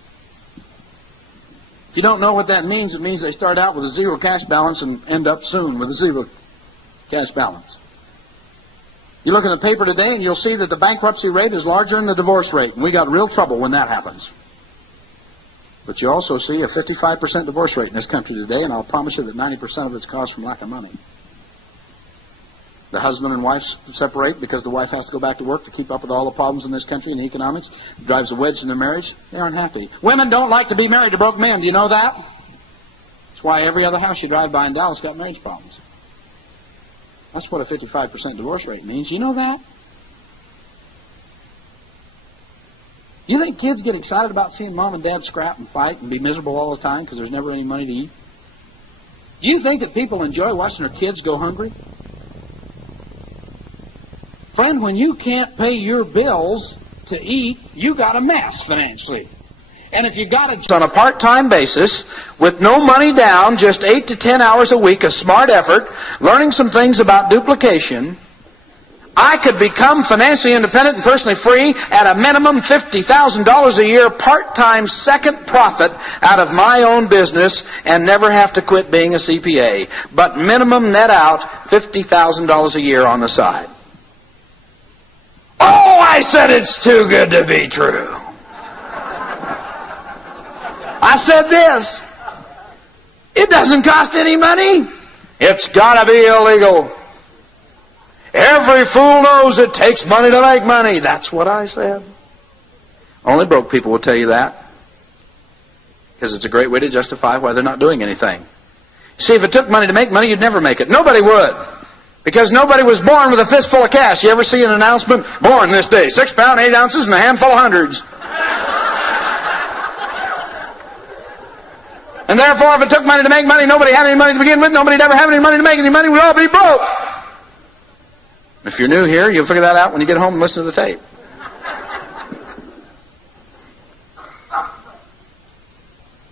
If you don't know what that means, it means they start out with a zero cash balance and end up soon with a zero cash balance. You look in the paper today and you'll see that the bankruptcy rate is larger than the divorce rate, and we got real trouble when that happens. But you also see a 55% divorce rate in this country today, and I'll promise you that 90% of it's caused from lack of money. The husband and wife separate because the wife has to go back to work to keep up with all the problems in this country and the economics. It drives a wedge in their marriage. They aren't happy. Women don't like to be married to broke men. Do you know that? That's why every other house you drive by in Dallas got marriage problems. That's what a 55% divorce rate means. You know that? You think kids get excited about seeing mom and dad scrap and fight and be miserable all the time because there's never any money to eat? Do you think that people enjoy watching their kids go hungry? Friend, when you can't pay your bills to eat, you got a mess financially. And if you got it on a part-time basis, with no money down, just 8 to 10 hours a week, a smart effort, learning some things about duplication, I could become financially independent and personally free at a minimum $50,000 a year part-time second profit out of my own business and never have to quit being a CPA. But minimum net out $50,000 a year on the side. Oh, I said it's too good to be true. I said this. It doesn't cost any money. It's got to be illegal. Every fool knows it takes money to make money. That's what I said. Only broke people will tell you that. Because it's a great way to justify why they're not doing anything. See, if it took money to make money, you'd never make it. Nobody would. Because nobody was born with a fistful of cash. You ever see an announcement? Born this day, 6 pounds, 8 ounces, and a handful of hundreds. And therefore, if it took money to make money, nobody had any money to begin with. Nobody'd ever have any money to make any money. We'd all be broke. If you're new here, you'll figure that out when you get home and listen to the tape.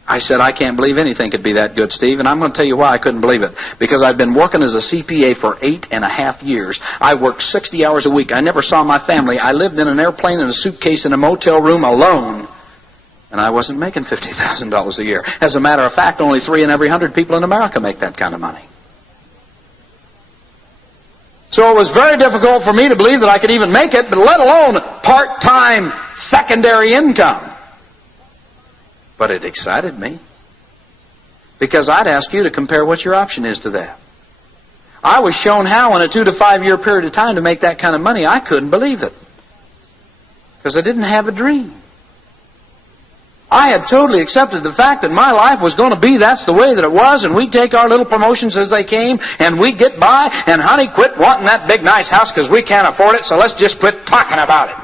I said, I can't believe anything could be that good, Steve, and I'm going to tell you why I couldn't believe it. Because I'd been working as a CPA for 8.5 years. I worked 60 hours a week. I never saw my family. I lived in an airplane in a suitcase in a motel room alone. And I wasn't making $50,000 a year. As a matter of fact, only 3 in every 100 people in America make that kind of money. So it was very difficult for me to believe that I could even make it, but let alone part-time secondary income. But it excited me. Because I'd ask you to compare what your option is to that. I was shown how in a 2 to 5 year period of time to make that kind of money. I couldn't believe it. Because I didn't have a dream. I had totally accepted the fact that my life was going to be that's the way that it was, and we'd take our little promotions as they came, and we'd get by, and honey, quit wanting that big nice house because we can't afford it, so let's just quit talking about it.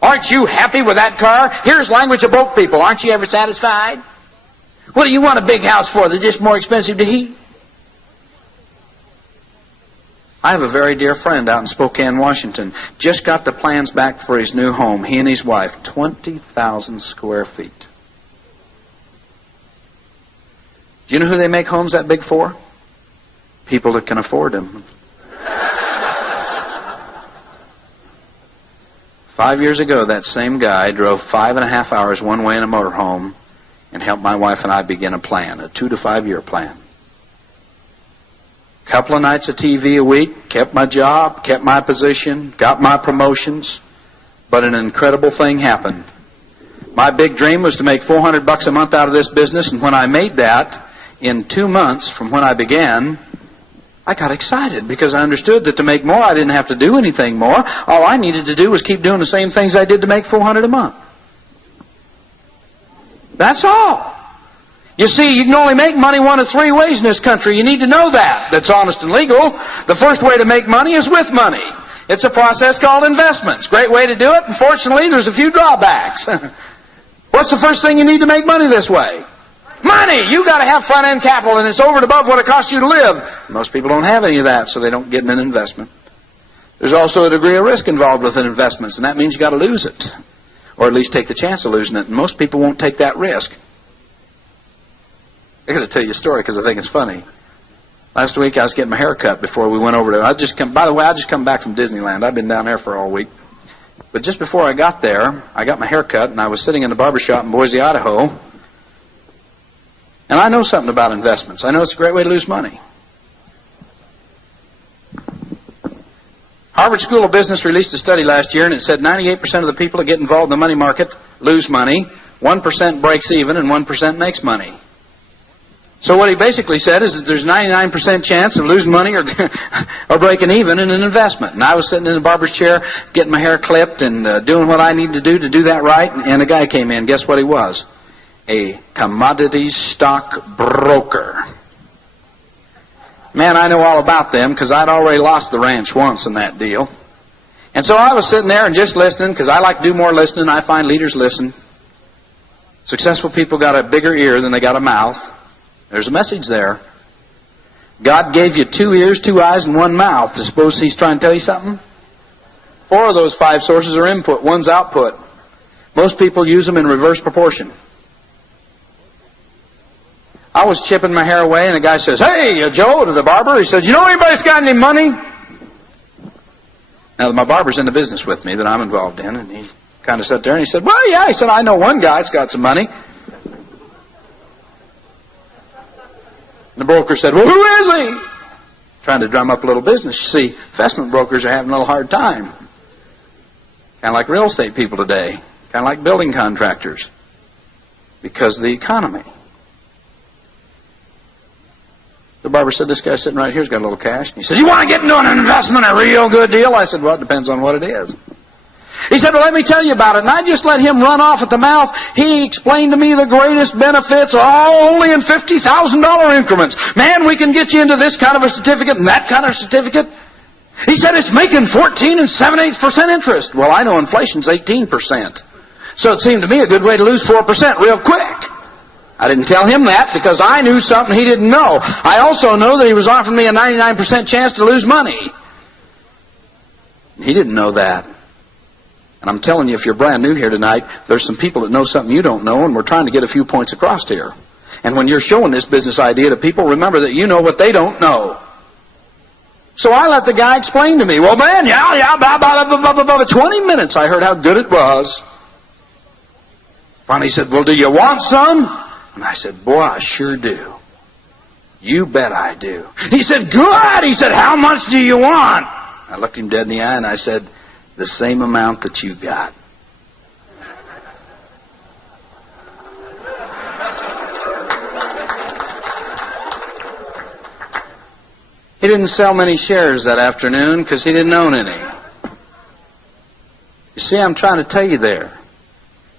Aren't you happy with that car? Here's language of broke people. Aren't you ever satisfied? What do you want a big house for? They're just more expensive to heat. I have a very dear friend out in Spokane, Washington. Just got the plans back for his new home. He and his wife, 20,000 square feet. Do you know who they make homes that big for? People that can afford them. 5 years ago, that same guy drove 5.5 hours one way in a motorhome and helped my wife and I begin a plan, a 2 to 5 year plan. Couple of nights of TV a week, kept my job, kept my position, got my promotions, but an incredible thing happened. My big dream was to make $400 a month out of this business, and when I made that, in 2 months from when I began, I got excited because I understood that to make more, I didn't have to do anything more. All I needed to do was keep doing the same things I did to make $400 a month. That's all. You see, you can only make money one of three ways in this country. You need to know that. That's honest and legal. The first way to make money is with money. It's a process called investments. Great way to do it. Unfortunately, there's a few drawbacks. What's the first thing you need to make money this way? Money! You got to have front-end capital, and it's over and above what it costs you to live. Most people don't have any of that, so they don't get in an investment. There's also a degree of risk involved with investments, and that means you got to lose it, or at least take the chance of losing it. And most people won't take that risk. I got to tell you a story because I think it's funny. Last week I was getting my hair cut before we went over there. I just come back from Disneyland. I've been down there for all week. But just before I got there, I got my hair cut, and I was sitting in the barber shop in Boise, Idaho. And I know something about investments. I know it's a great way to lose money. Harvard School of Business released a study last year, and it said 98% of the people that get involved in the money market lose money, 1% breaks even, and 1% makes money. So what he basically said is that there's 99% chance of losing money or breaking even in an investment. And I was sitting in the barber's chair getting my hair clipped and doing what I needed to do that right, and a guy came in. Guess what he was? A commodities stock broker. Man, I know all about them because I'd already lost the ranch once in that deal. And so I was sitting there and just listening because I like to do more listening. I find leaders listen. Successful people got a bigger ear than they got a mouth. There's a message there. God gave you 2 ears, 2 eyes, and 1 mouth. Suppose He's trying to tell you something? 4 of those 5 sources are input. 1's output. Most people use them in reverse proportion. I was chipping my hair away, and the guy says, "Hey, Joe," to the barber. He said, "You know anybody's got any money?" Now, my barber's in the business with me that I'm involved in, and he kind of sat there, and he said, "Well, yeah." He said, "I know one guy that's got some money." The broker said, "Well, who is he?" Trying to drum up a little business. You see, investment brokers are having a little hard time. Kind of like real estate people today. Kind of like building contractors. Because of the economy. The barber said, "This guy sitting right here's got a little cash." And he said, "You want to get into an investment, a real good deal?" I said, "Well, it depends on what it is." He said, "Well, let me tell you about it." And I just let him run off at the mouth. He explained to me the greatest benefits, all only in $50,000 increments. "Man, we can get you into this kind of a certificate and that kind of certificate." He said, "It's making 14 7/8% interest." Well, I know inflation's 18%. So it seemed to me a good way to lose 4% real quick. I didn't tell him that because I knew something he didn't know. I also know that he was offering me a 99% chance to lose money. He didn't know that. And I'm telling you, if you're brand new here tonight, there's some people that know something you don't know, and we're trying to get a few points across here. And when you're showing this business idea to people, remember that you know what they don't know. So I let the guy explain to me. Well, man, yeah, 20 minutes I heard how good it was. Finally he said, "Well, do you want some?" And I said, "Boy, I sure do. You bet I do." He said, "Good." He said, "How much do you want?" I looked him dead in the eye and I said, "The same amount that you got." He didn't sell many shares that afternoon because he didn't own any. You see, I'm trying to tell you there.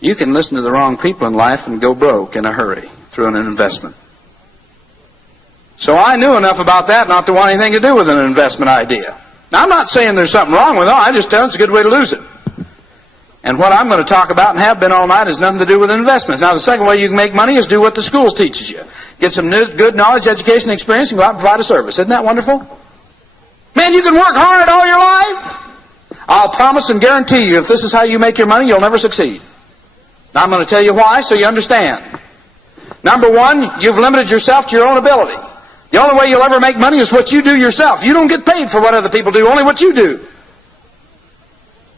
You can listen to the wrong people in life and go broke in a hurry through an investment. So I knew enough about that not to want anything to do with an investment idea. Now, I'm not saying there's something wrong with it. I just tell you it's a good way to lose it. And what I'm going to talk about and have been all night has nothing to do with investments. Now, the second way you can make money is do what the schools teaches you. Get some good knowledge, education, experience, and go out and provide a service. Isn't that wonderful? Man, you can work hard all your life. I'll promise and guarantee you, if this is how you make your money, you'll never succeed. Now, I'm going to tell you why so you understand. Number one, you've limited yourself to your own ability. The only way you'll ever make money is what you do yourself. You don't get paid for what other people do, only what you do.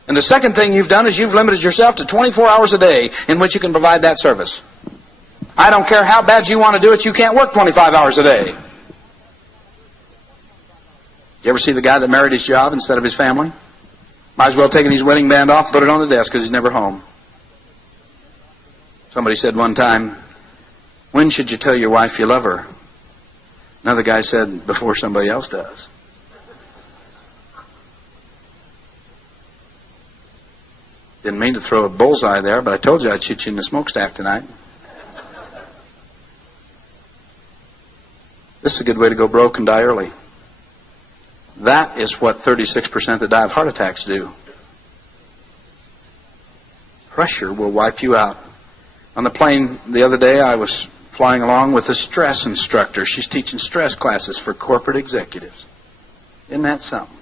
And the second thing you've done is you've limited yourself to 24 hours a day in which you can provide that service. I don't care how bad you want to do it, you can't work 25 hours a day. You ever see the guy that married his job instead of his family? Might as well take his wedding band off and put it on the desk because he's never home. Somebody said one time, when should you tell your wife you love her? Another guy said, before somebody else does. Didn't mean to throw a bullseye there, but I told you I'd shoot you in the smokestack tonight. This is a good way to go broke and die early. That is what 36% that die of heart attacks do. Pressure will wipe you out. On the plane the other day, I was flying along with a stress instructor. She's teaching stress classes for corporate executives. Isn't that something?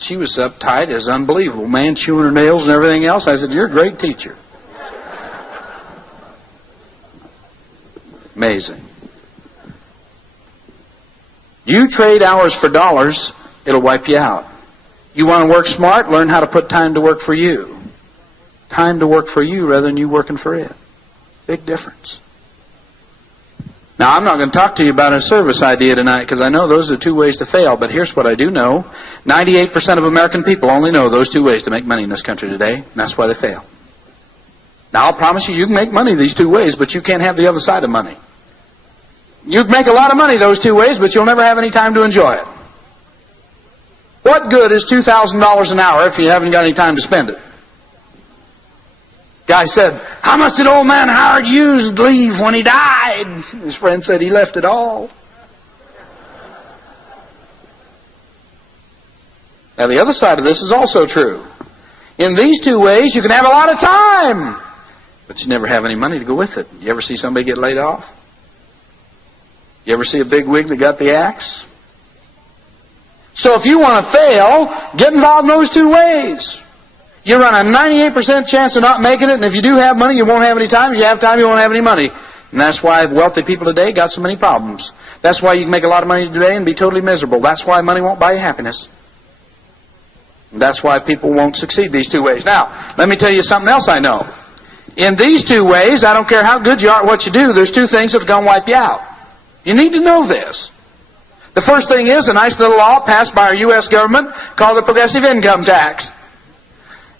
She was uptight as unbelievable, man, chewing her nails and everything else. I said, you're a great teacher. Amazing. You trade hours for dollars, it'll wipe you out. You want to work smart, learn how to put time to work for you. Time to work for you rather than you working for it. Big difference. Now, I'm not going to talk to you about a service idea tonight because I know those are two ways to fail, but here's what I do know. 98% of American people only know those two ways to make money in this country today, and that's why they fail. Now, I'll promise you, you can make money these two ways, but you can't have the other side of money. You can make a lot of money those two ways, but you'll never have any time to enjoy it. What good is $2,000 an hour if you haven't got any time to spend it? Guy said, how much did old man Howard Hughes leave when he died? His friend said he left it all. Now the other side of this is also true. In these two ways, you can have a lot of time, but you never have any money to go with it. You ever see somebody get laid off? You ever see a big wig that got the axe? So if you want to fail, get involved in those two ways. You run a 98% chance of not making it, and if you do have money, you won't have any time. If you have time, you won't have any money. And that's why wealthy people today got so many problems. That's why you can make a lot of money today and be totally miserable. That's why money won't buy you happiness. And that's why people won't succeed these two ways. Now, let me tell you something else I know. In these two ways, I don't care how good you are at what you do, there's two things that are going to wipe you out. You need to know this. The first thing is a nice little law passed by our U.S. government called the progressive income tax.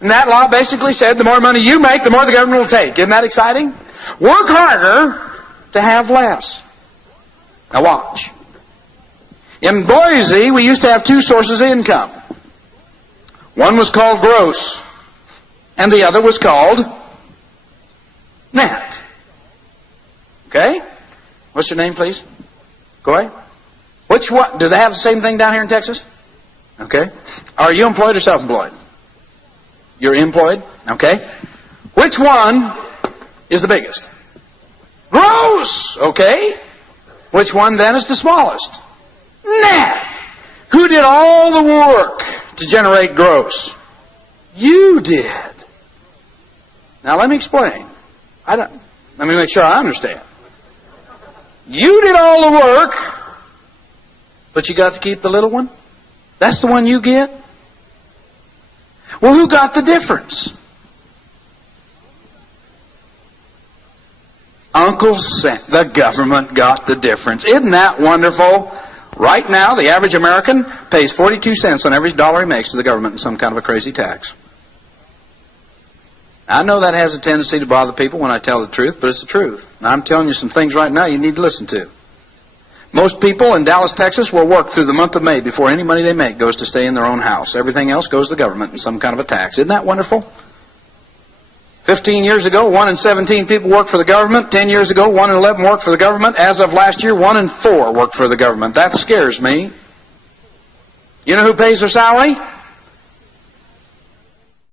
And that law basically said the more money you make, the more the government will take. Isn't that exciting? Work harder to have less. Now watch. In Boise, we used to have two sources of income. One was called gross, and the other was called net. Okay? What's your name, please? Go ahead. Which one? Do they have the same thing down here in Texas? Okay. Are you employed or self-employed? You're employed? Okay. Which one is the biggest? Gross! Okay. Which one then is the smallest? Net! Who did all the work to generate gross? You did. Now let me explain. Let me make sure I understand. You did all the work, but you got to keep the little one? That's the one you get? Well, who got the difference? Uncle Sam. The government got the difference. Isn't that wonderful? Right now, the average American pays 42 cents on every dollar he makes to the government in some kind of a crazy tax. I know that has a tendency to bother people when I tell the truth, but it's the truth. And I'm telling you some things right now you need to listen to. Most people in Dallas, Texas will work through the month of May before any money they make goes to stay in their own house. Everything else goes to the government in some kind of a tax. Isn't that wonderful? 15 years ago, 1 in 17 people worked for the government. 10 years ago, 1 in 11 worked for the government. As of last year, 1 in 4 worked for the government. That scares me. You know who pays their salary?